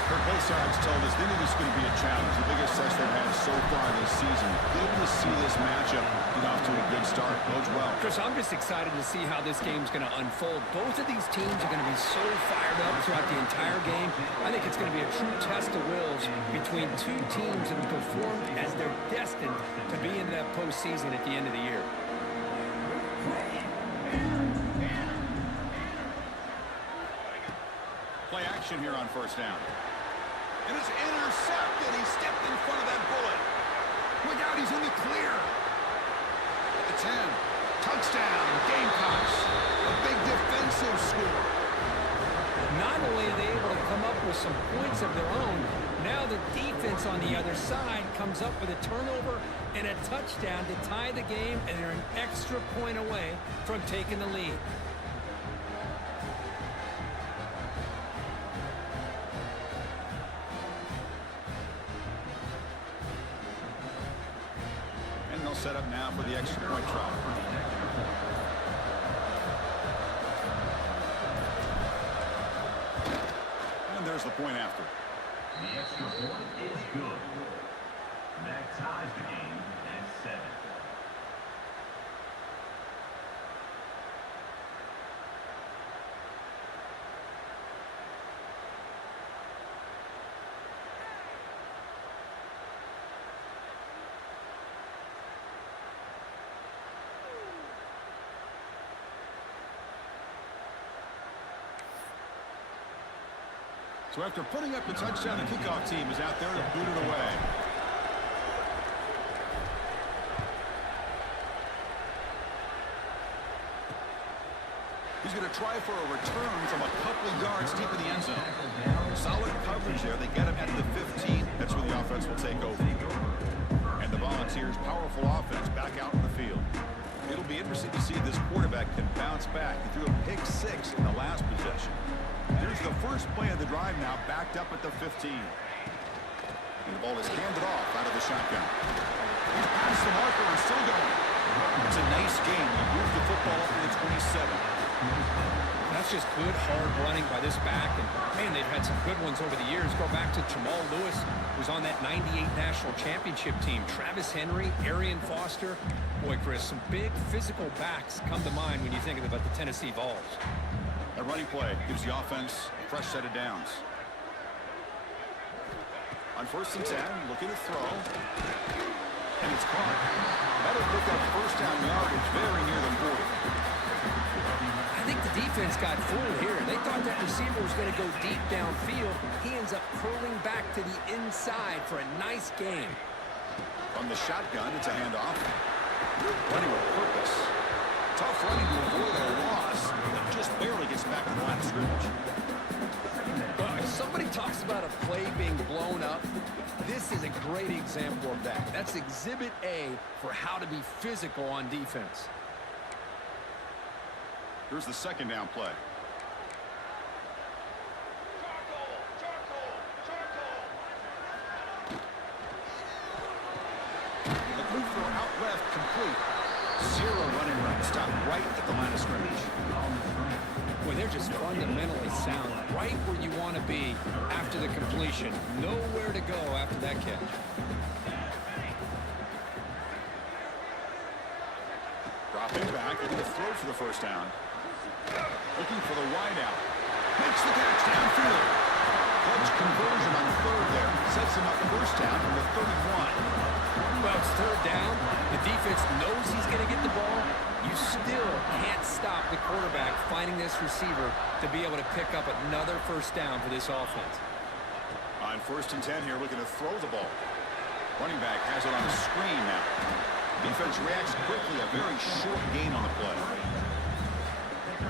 Both sides told us they knew this was going to be a challenge. The biggest test they've had so far this season. Good to see this matchup get off to a good start. Bodes well. Chris, I'm just excited to see how this game's going to unfold. Both of these teams are going to be so fired up throughout the entire game. I think it's going to be a true test of wills between two teams that have performed as they're destined to be in that postseason at the end of the year. Play action here on 1st down. And it's intercepted. He stepped in front of that bullet. Look out, he's in the clear. At the 10. Touchdown, Gamecocks. A big defensive score. Not only are they able to come up with some points of their own, now the defense on the other side comes up with a turnover and a touchdown to tie the game, and they're an extra point away from taking the lead. Set up now for the extra point try. And there's the point after. The extra point is good. That ties the game at 7. So after putting up the touchdown, the kickoff team is out there to boot it away. He's going to try for a return from a couple of yards deep in the end zone. Solid coverage there. They get him at the 15. That's where the offense will take over. And the Volunteers' powerful offense back out in the field. It'll be interesting to see if this quarterback can bounce back. He threw a pick 6 in the last possession. Here's the first play of the drive now, backed up at the 15. And the ball is handed off out of the shotgun. He's past the marker and still going. It's a nice game. He moved the football up to the 27. That's just good, hard running by this back. And, man, they've had some good ones over the years. Go back to Jamal Lewis, who's on that 98 National Championship team. Travis Henry, Arian Foster. Boy, Chris, some big physical backs come to mind when you think about the Tennessee Vols. A running play gives the offense a fresh set of downs. On 1st and 10, looking to throw. And it's caught. That'll pick up 1st down yardage very near the 40. I think the defense got fooled here. They thought that receiver was going to go deep downfield. He ends up curling back to the inside for a nice game. From the shotgun, it's a handoff. Running with purpose. Tough running to avoid a loss. But just barely gets back to the line of scrimmage. If somebody talks about a play being blown up, this is a great example of that. That's Exhibit A for how to be physical on defense. Here's the 2nd down play. The move throw out left complete. 0 running room. Stop right at the line of scrimmage. Boy, they're just fundamentally sound. Right where you want to be after the completion. Nowhere to go after that catch. Dropping back, looking to throw for the 1st down. Looking for the wide out. Makes the catch downfield. Clutch conversion on 3rd there. Sets him up 1st down from the 31. Well, it's 3rd down. The defense knows he's going to get the ball. You still can't stop the quarterback finding this receiver to be able to pick up another 1st down for this offense. On 1st and 10 here, looking to throw the ball. Running back has it on the screen now. Defense reacts quickly, a very short gain on the play.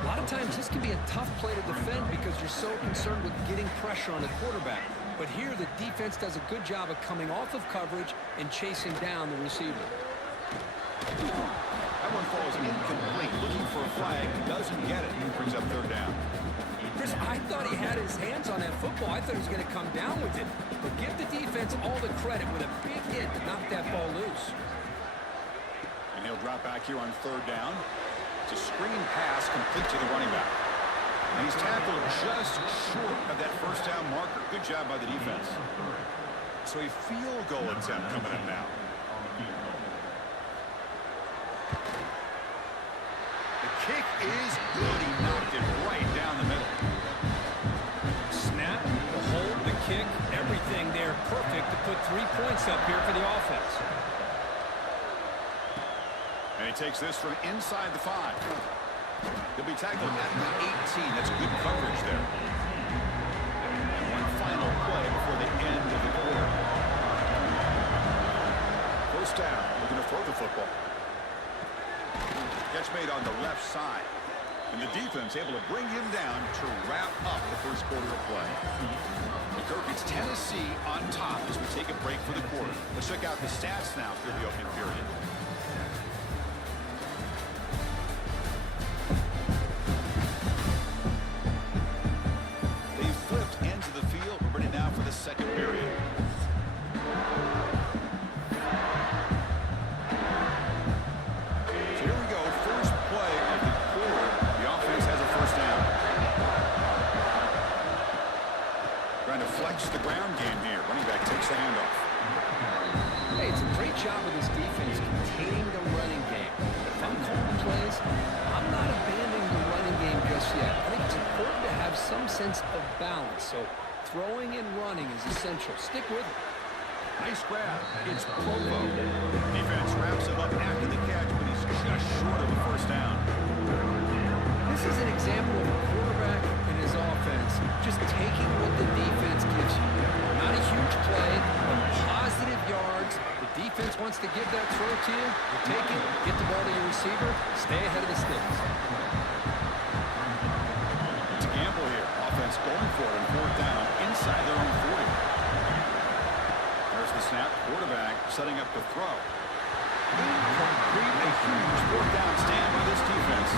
A lot of times this can be a tough play to defend because you're so concerned with getting pressure on the quarterback. But here the defense does a good job of coming off of coverage and chasing down the receiver. That one falls incomplete. Looking for a flag, doesn't get it. Brings up third down. Chris, I thought he had his hands on that football. I thought he was going to come down with it. But give the defense all the credit with a big hit to knock that ball loose. And he'll drop back here on third down. It's a screen pass complete to the running back. And he's tackled just short of that first down marker. Good job by the defense. So a field goal attempt coming up now. The kick is good. He knocked it right down the middle. Snap, the hold, the kick, everything there perfect to put 3 points up here for the offense. And he takes this from inside the 5. He'll be tackled at the 18. That's good coverage there. And one final play before the end of the quarter. First down. We're going to throw the football. Catch made on the left side. And the defense able to bring him down to wrap up the first quarter of play. And Kirk, it's Tennessee on top as we take a break for the quarter. Let's check out the stats now through the opening period. They flipped into the field. We're ready now for the second period. So here we go. First play of the quarter. The offense has a first down. Trying to flex the ground game here. Running back takes the handoff. Hey, it's a great job of this defense containing the running game. If I'm calling plays, I'm not abandoning the running game just yet. I think it's important to have some sense of balance. So throwing and running is essential. Stick with it. Nice grab. It's Provo. Defense wraps him up after the catch, but he's just short of the first down. This is an example of a quarterback and his offense just taking what the defense gives you. Not a huge play, but positive yards. The defense wants to give that throw to you. You take it, get the ball to your receiver, stay ahead of the sticks. It's a gamble here. Offense going for it on fourth down inside their own 40. There's the snap. Quarterback setting up the throw. Incomplete. A huge fourth down stand by this defense.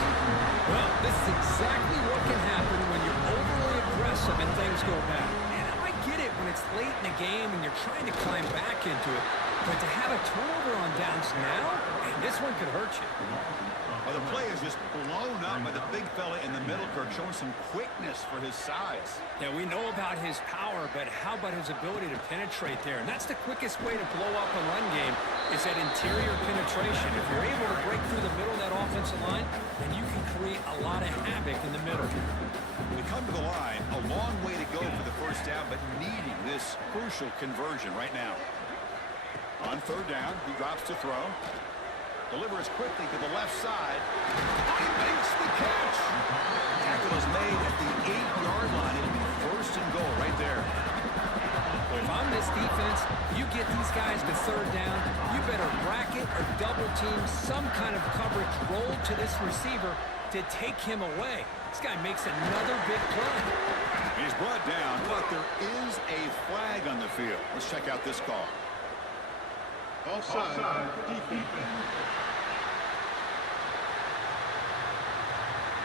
Well, this is exactly what can happen when you're overly aggressive and things go bad. And I get it when it's late in the game and you're trying to climb back into it. But to have a turnover on downs now, and this one could hurt you. Well, the play is just blown up by the big fella in the middle, Kirk, showing some quickness for his size. Yeah, we know about his power, but how about his ability to penetrate there? And that's the quickest way to blow up a run game is that interior penetration. If you're able to break through the middle of that offensive line, then you can create a lot of havoc in the middle. We come to the line, a long way to go for the first down, but needing this crucial conversion right now. On third down, he drops to throw. Delivers quickly to the left side. He makes the catch. Tackle is made at the 8-yard line. It'll be first and goal right there. Well, if I'm this defense, you get these guys to third down, you better bracket or double team some kind of coverage roll to this receiver to take him away. This guy makes another big play. He's brought down, but there is a flag on the field. Let's check out this call. Offside. Defense.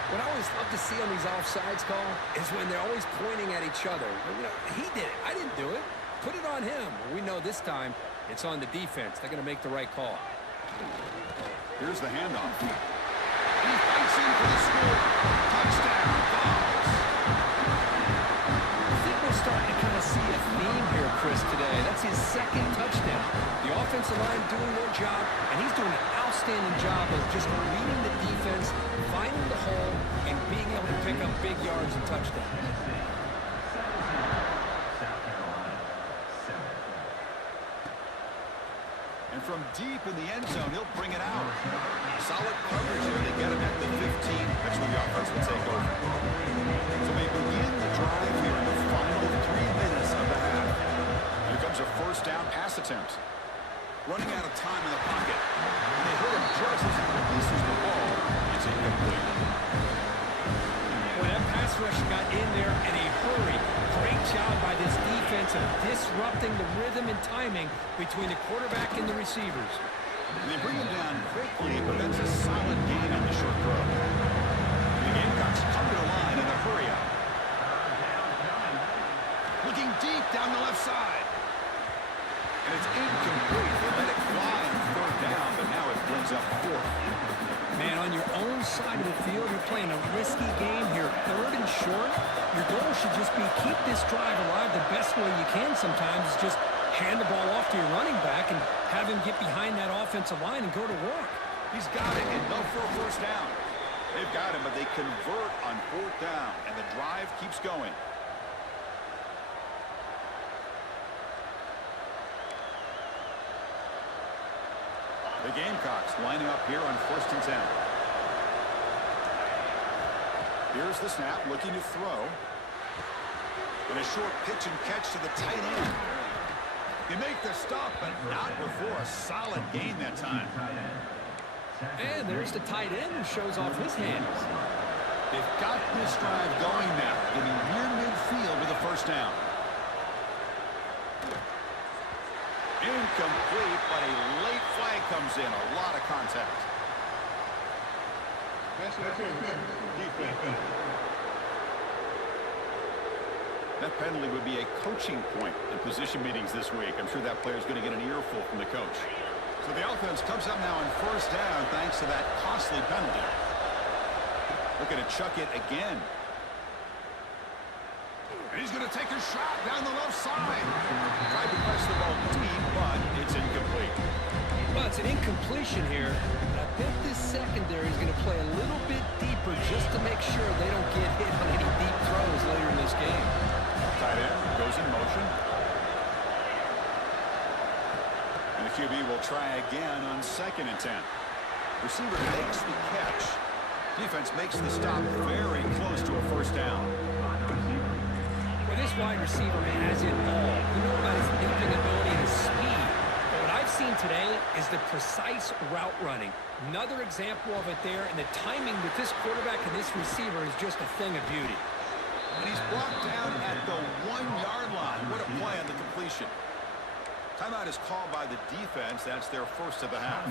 What I always love to see on these offsides call is when they're always pointing at each other. You know, he did it. I didn't do it. Put it on him. We know this time it's on the defense. They're going to make the right call. Here's the handoff. He fights in for the score. Touchdown. Balls. I think we're starting to kind of see a theme here, Chris, today. That's his second touchdown. The offensive line doing their job, and he's doing an outstanding job of just reading the defense, finding the hole, and being able to pick up big yards and touchdowns. And from deep in the end zone, he'll bring it out. Solid coverage here. They get him at the 15. That's where the offense will take over. So they begin the drive here in the final 3 minutes of the half. Here comes a first down pass attempt. Running out of time in the pocket. And they hit him just as he releases the ball. It's incomplete. Well, that pass rush got in there in a hurry. Great job by this defense of disrupting the rhythm and timing between the quarterback and the receivers. And they bring him down quickly, but that's a solid gain on the short throw. The Gamecocks come to the line in the hurry up. Looking deep down the left side. And it's incomplete. They let it fly on third down, but now it brings up fourth. Man, on your own side of the field, you're playing a risky game here. Third and short, your goal should just be keep this drive alive the best way you can sometimes. Is just hand the ball off to your running back and have him get behind that offensive line and go to work. He's got it, and no for a first down. They've got him, but they convert on fourth down, and the drive keeps going. The Gamecocks lining up here on 1st and 10. Here's the snap, looking to throw. And a short pitch and catch to the tight end. You make the stop, but not before a solid gain that time. And there's the tight end who shows off his hands. They've got this drive going now, getting near midfield with a first down. Incomplete, but a late flag comes in. A lot of contact. That penalty would be a coaching point in position meetings this week. I'm sure that player's going to get an earful from the coach. So the offense comes up now on first down thanks to that costly penalty. Looking to chuck it again. And he's going to take a shot down the left side. Tried to press the ball deep, but it's incomplete. Well, it's an incompletion here. But I bet this secondary is going to play a little bit deeper just to make sure they don't get hit on any deep throws later in this game. Tight end goes in motion. And the QB will try again on 2nd and 10. Receiver makes the catch. Defense makes the stop very close to a first down. Well, this wide receiver has it all. We know about his leaping ability and his speed. But what I've seen today is the precise route running. Another example of it there, and the timing with this quarterback and this receiver is just a thing of beauty. And he's brought down at the 1-yard line. What a play on the completion. Timeout is called by the defense. That's their first of the half.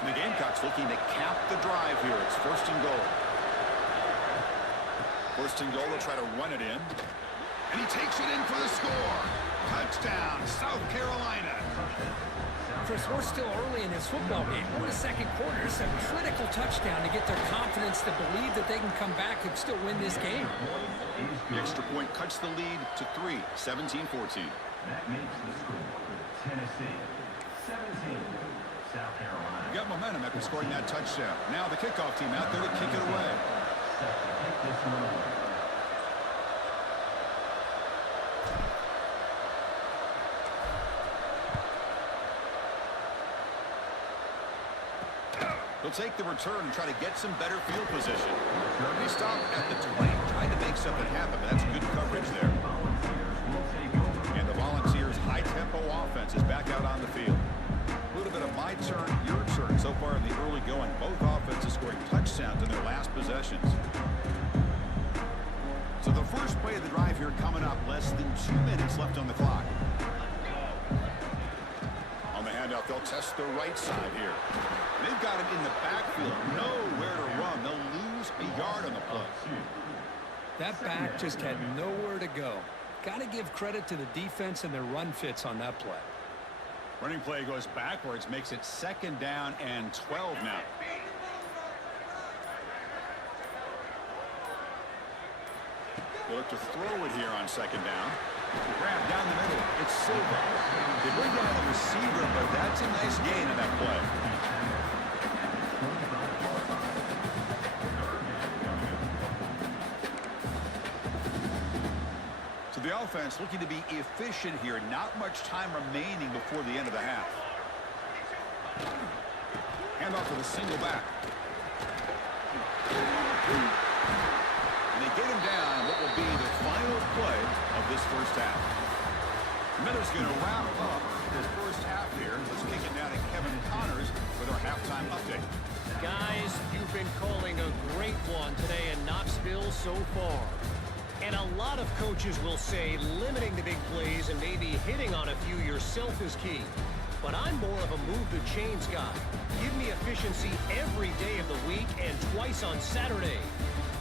And the Gamecocks looking to cap the drive here. It's 1st and goal. 1st and goal, they'll try to run it in. And he takes it in for the score. Touchdown, South Carolina. Chris, we're still early in this football game. We're in the second quarter. It's a critical touchdown to get their confidence to believe that they can come back and still win this game. The extra point cuts the lead to 3, 17-14. That makes the score Tennessee 17, South Carolina. You got momentum after scoring that touchdown. Now the kickoff team out there to kick it away. They'll take the return and try to get some better field position. They stop at the 20, trying to make something happen, but that's good coverage there. And the Volunteers' high-tempo offense is back out on the field. A little bit of my turn, your turn so far in the early going. Both offenses scoring touchdowns in their last possessions. So the first play of the drive here coming up, less than 2 minutes left on the clock. On the handout, they'll test the right side here. They've got him in the backfield, nowhere to run. They'll lose a yard on the play. That back just had nowhere to go. Got to give credit to the defense and their run fits on that play. Running play goes backwards, makes it 2nd down and 12 now. They look to throw it here on 2nd down. Grab down the middle. It's Silva. They bring down the receiver, but that's a nice gain in that play. So the offense looking to be efficient here. Not much time remaining before the end of the half. Hand off to the single back. And they get him down what will be the final play of this first half. Miller's going to wrap up this first half here. Let's kick it down to Kevin Connors with our halftime update. Guys, you've been calling a great one today in Knoxville so far. And a lot of coaches will say limiting the big plays and maybe hitting on a few yourself is key. But I'm more of a move the chains guy. Give me efficiency every day of the week and twice on Saturday.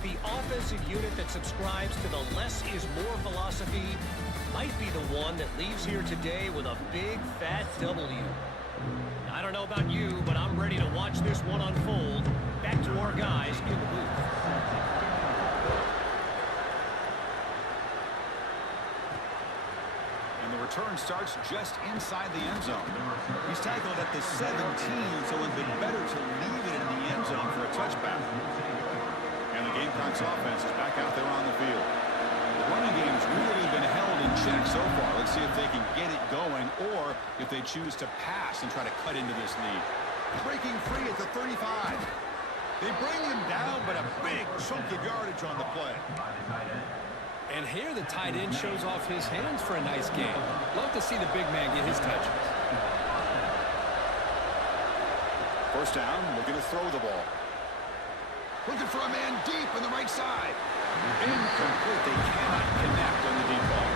The offensive unit that subscribes to the less is more philosophy might be the one that leaves here today with a big fat W. I don't know about you, but I'm ready to watch this one unfold. Back to our guys in the booth. And the return starts just inside the end zone. He's tackled at the 17, so it would be better to leave it in the end zone for a touchback. And the Gamecocks offense is back out there on the field. The running game's really been held in check so far. Let's see if they can get it going or if they choose to pass and try to cut into this lead. Breaking free at the 35. They bring him down, but a big chunk of yardage on the play. And here the tight end shows off his hands for a nice game. Love to see the big man get his touches. First down, looking to throw the ball. Looking for a man deep on the right side. Incomplete. They cannot connect on the deep ball.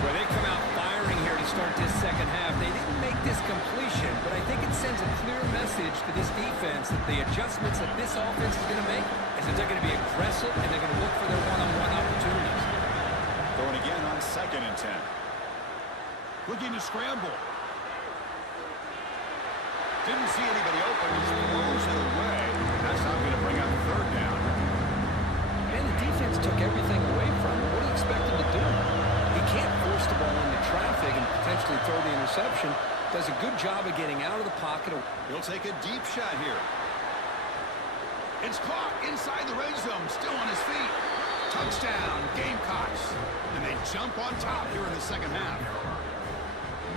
Well, they come out firing here to start this second half. They didn't make this completion, but I think it sends a clear message to this defense that the adjustments that this offense is going to make is that they're going to be aggressive and they're going to look for their one-on-one opportunities. Going again on 2nd and 10. Looking to scramble. Didn't see anybody open. He throws it away. That's not going to bring up 3rd down. Man, the defense took everything away from him. What do you expect him to do? He can't force the ball into traffic and potentially throw the interception. Does a good job of getting out of the pocket. He'll take a deep shot here. It's caught inside the red zone. Still on his feet. Touchdown, Gamecocks. And they jump on top here in the second half.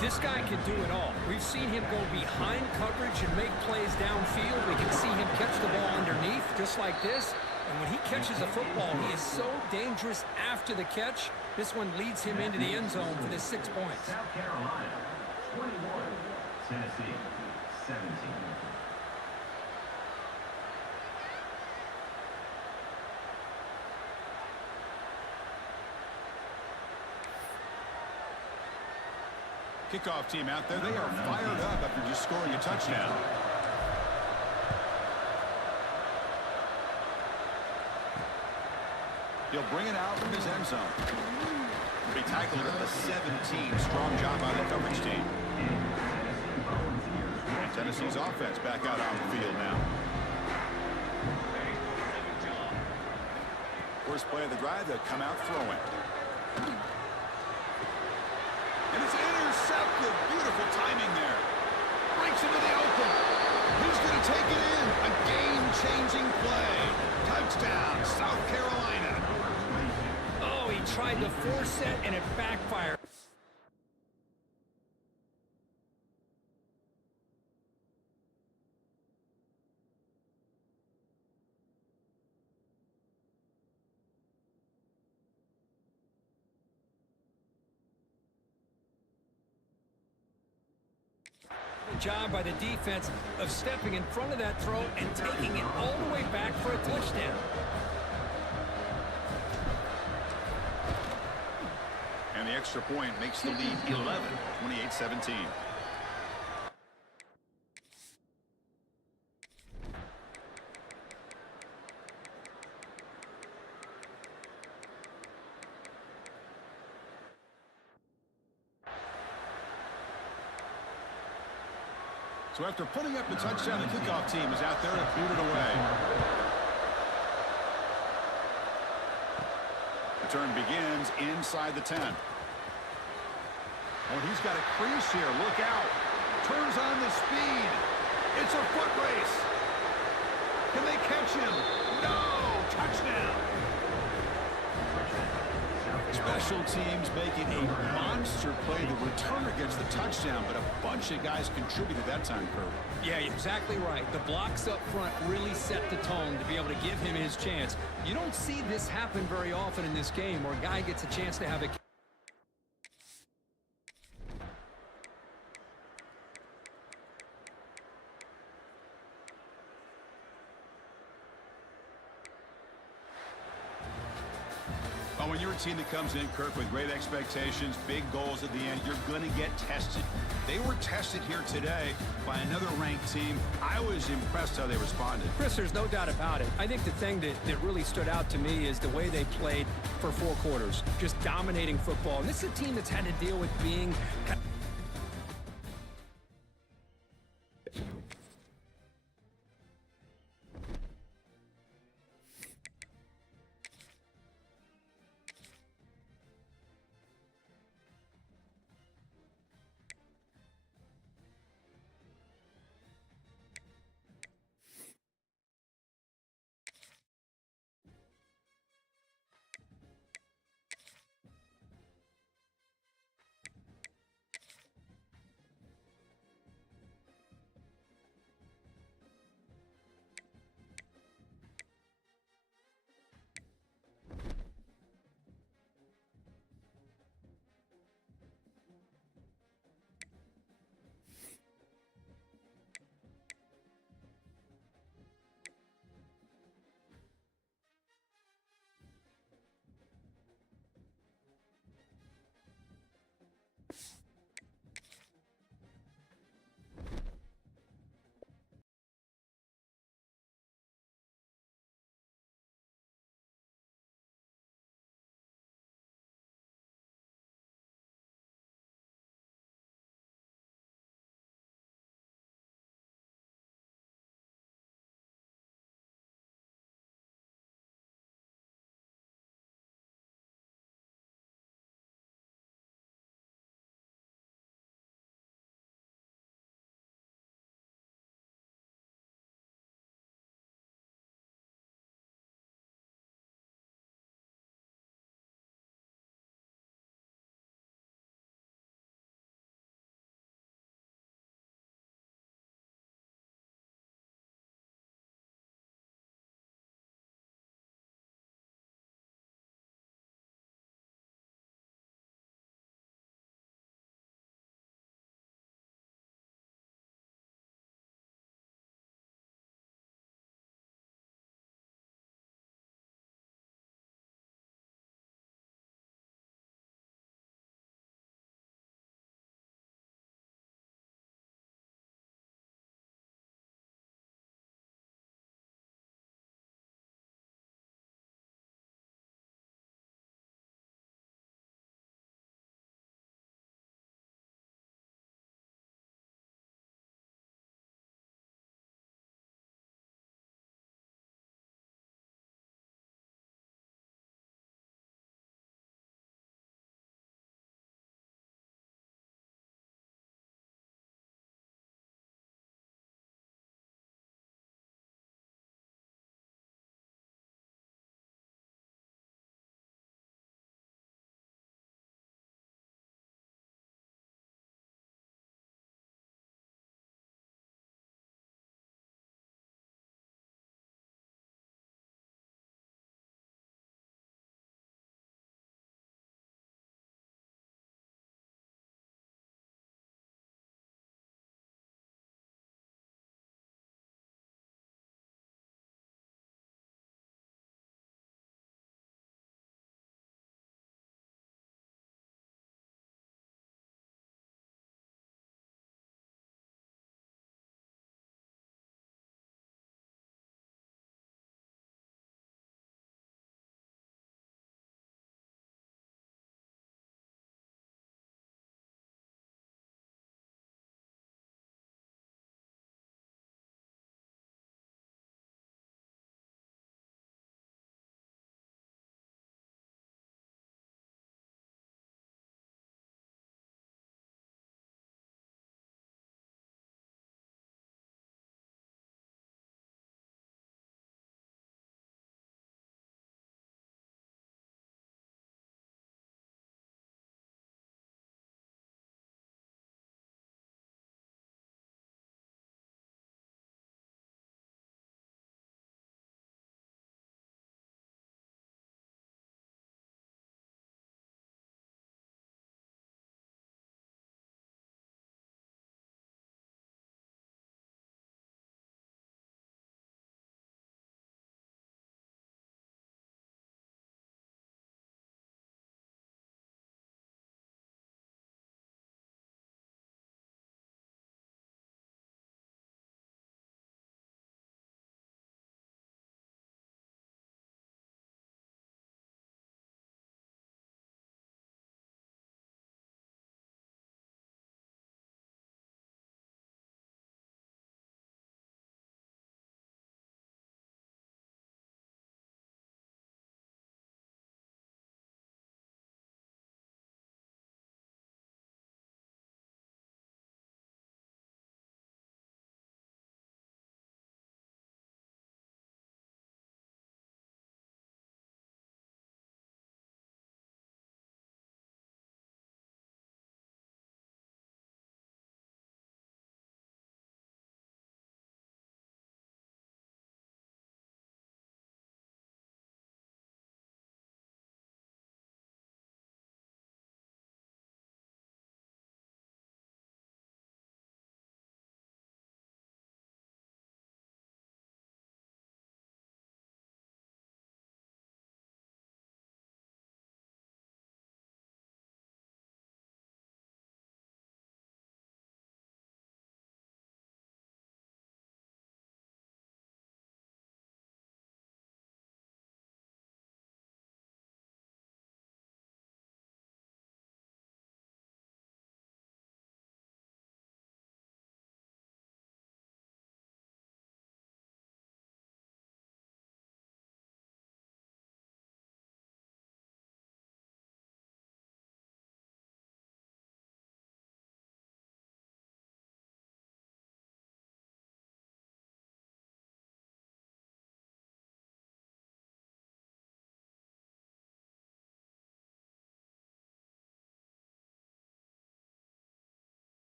This guy can do it all. We've seen him go behind coverage and make plays downfield. We can see him catch the ball underneath just like this. And when he catches a football, he is so dangerous after the catch. This one leads him into the end zone for the 6 points. South Carolina, 21. Tennessee, 17. Kickoff team out there. They are fired up after just scoring a touchdown. He'll bring it out from his end zone. He'll be tackled at the 17. Strong job by the coverage team. And Tennessee's offense back out on the field now. First play of the drive, they'll come out throwing. And it's intercepted. Beautiful timing there. Breaks into the open. Who's going to take it in? A game-changing play. Touchdown, South Carolina. Oh, he tried to force it, and it backfired. Job by the defense of stepping in front of that throw and taking it all the way back for a touchdown. And the extra point makes the lead 11, 28-17. So after putting up the touchdown, the kickoff team is out there to boot it away. Return begins inside the 10. Oh, he's got a crease here. Look out. Turns on the speed. It's a foot race. Can they catch him? No! Touchdown! Special teams making a monster play. The returner gets the touchdown, but a bunch of guys contributed that time, Kurt. Yeah, you're exactly right. The blocks up front really set the tone to be able to give him his chance. You don't see this happen very often in this game where a guy gets a chance to have a... team that comes in, Kirk, with great expectations, big goals at the end, you're going to get tested. They were tested here today by another ranked team. I was impressed how they responded. Chris, there's no doubt about it. I think the thing that really stood out to me is the way they played for 4 quarters, just dominating football. And this is a team that's had to deal with being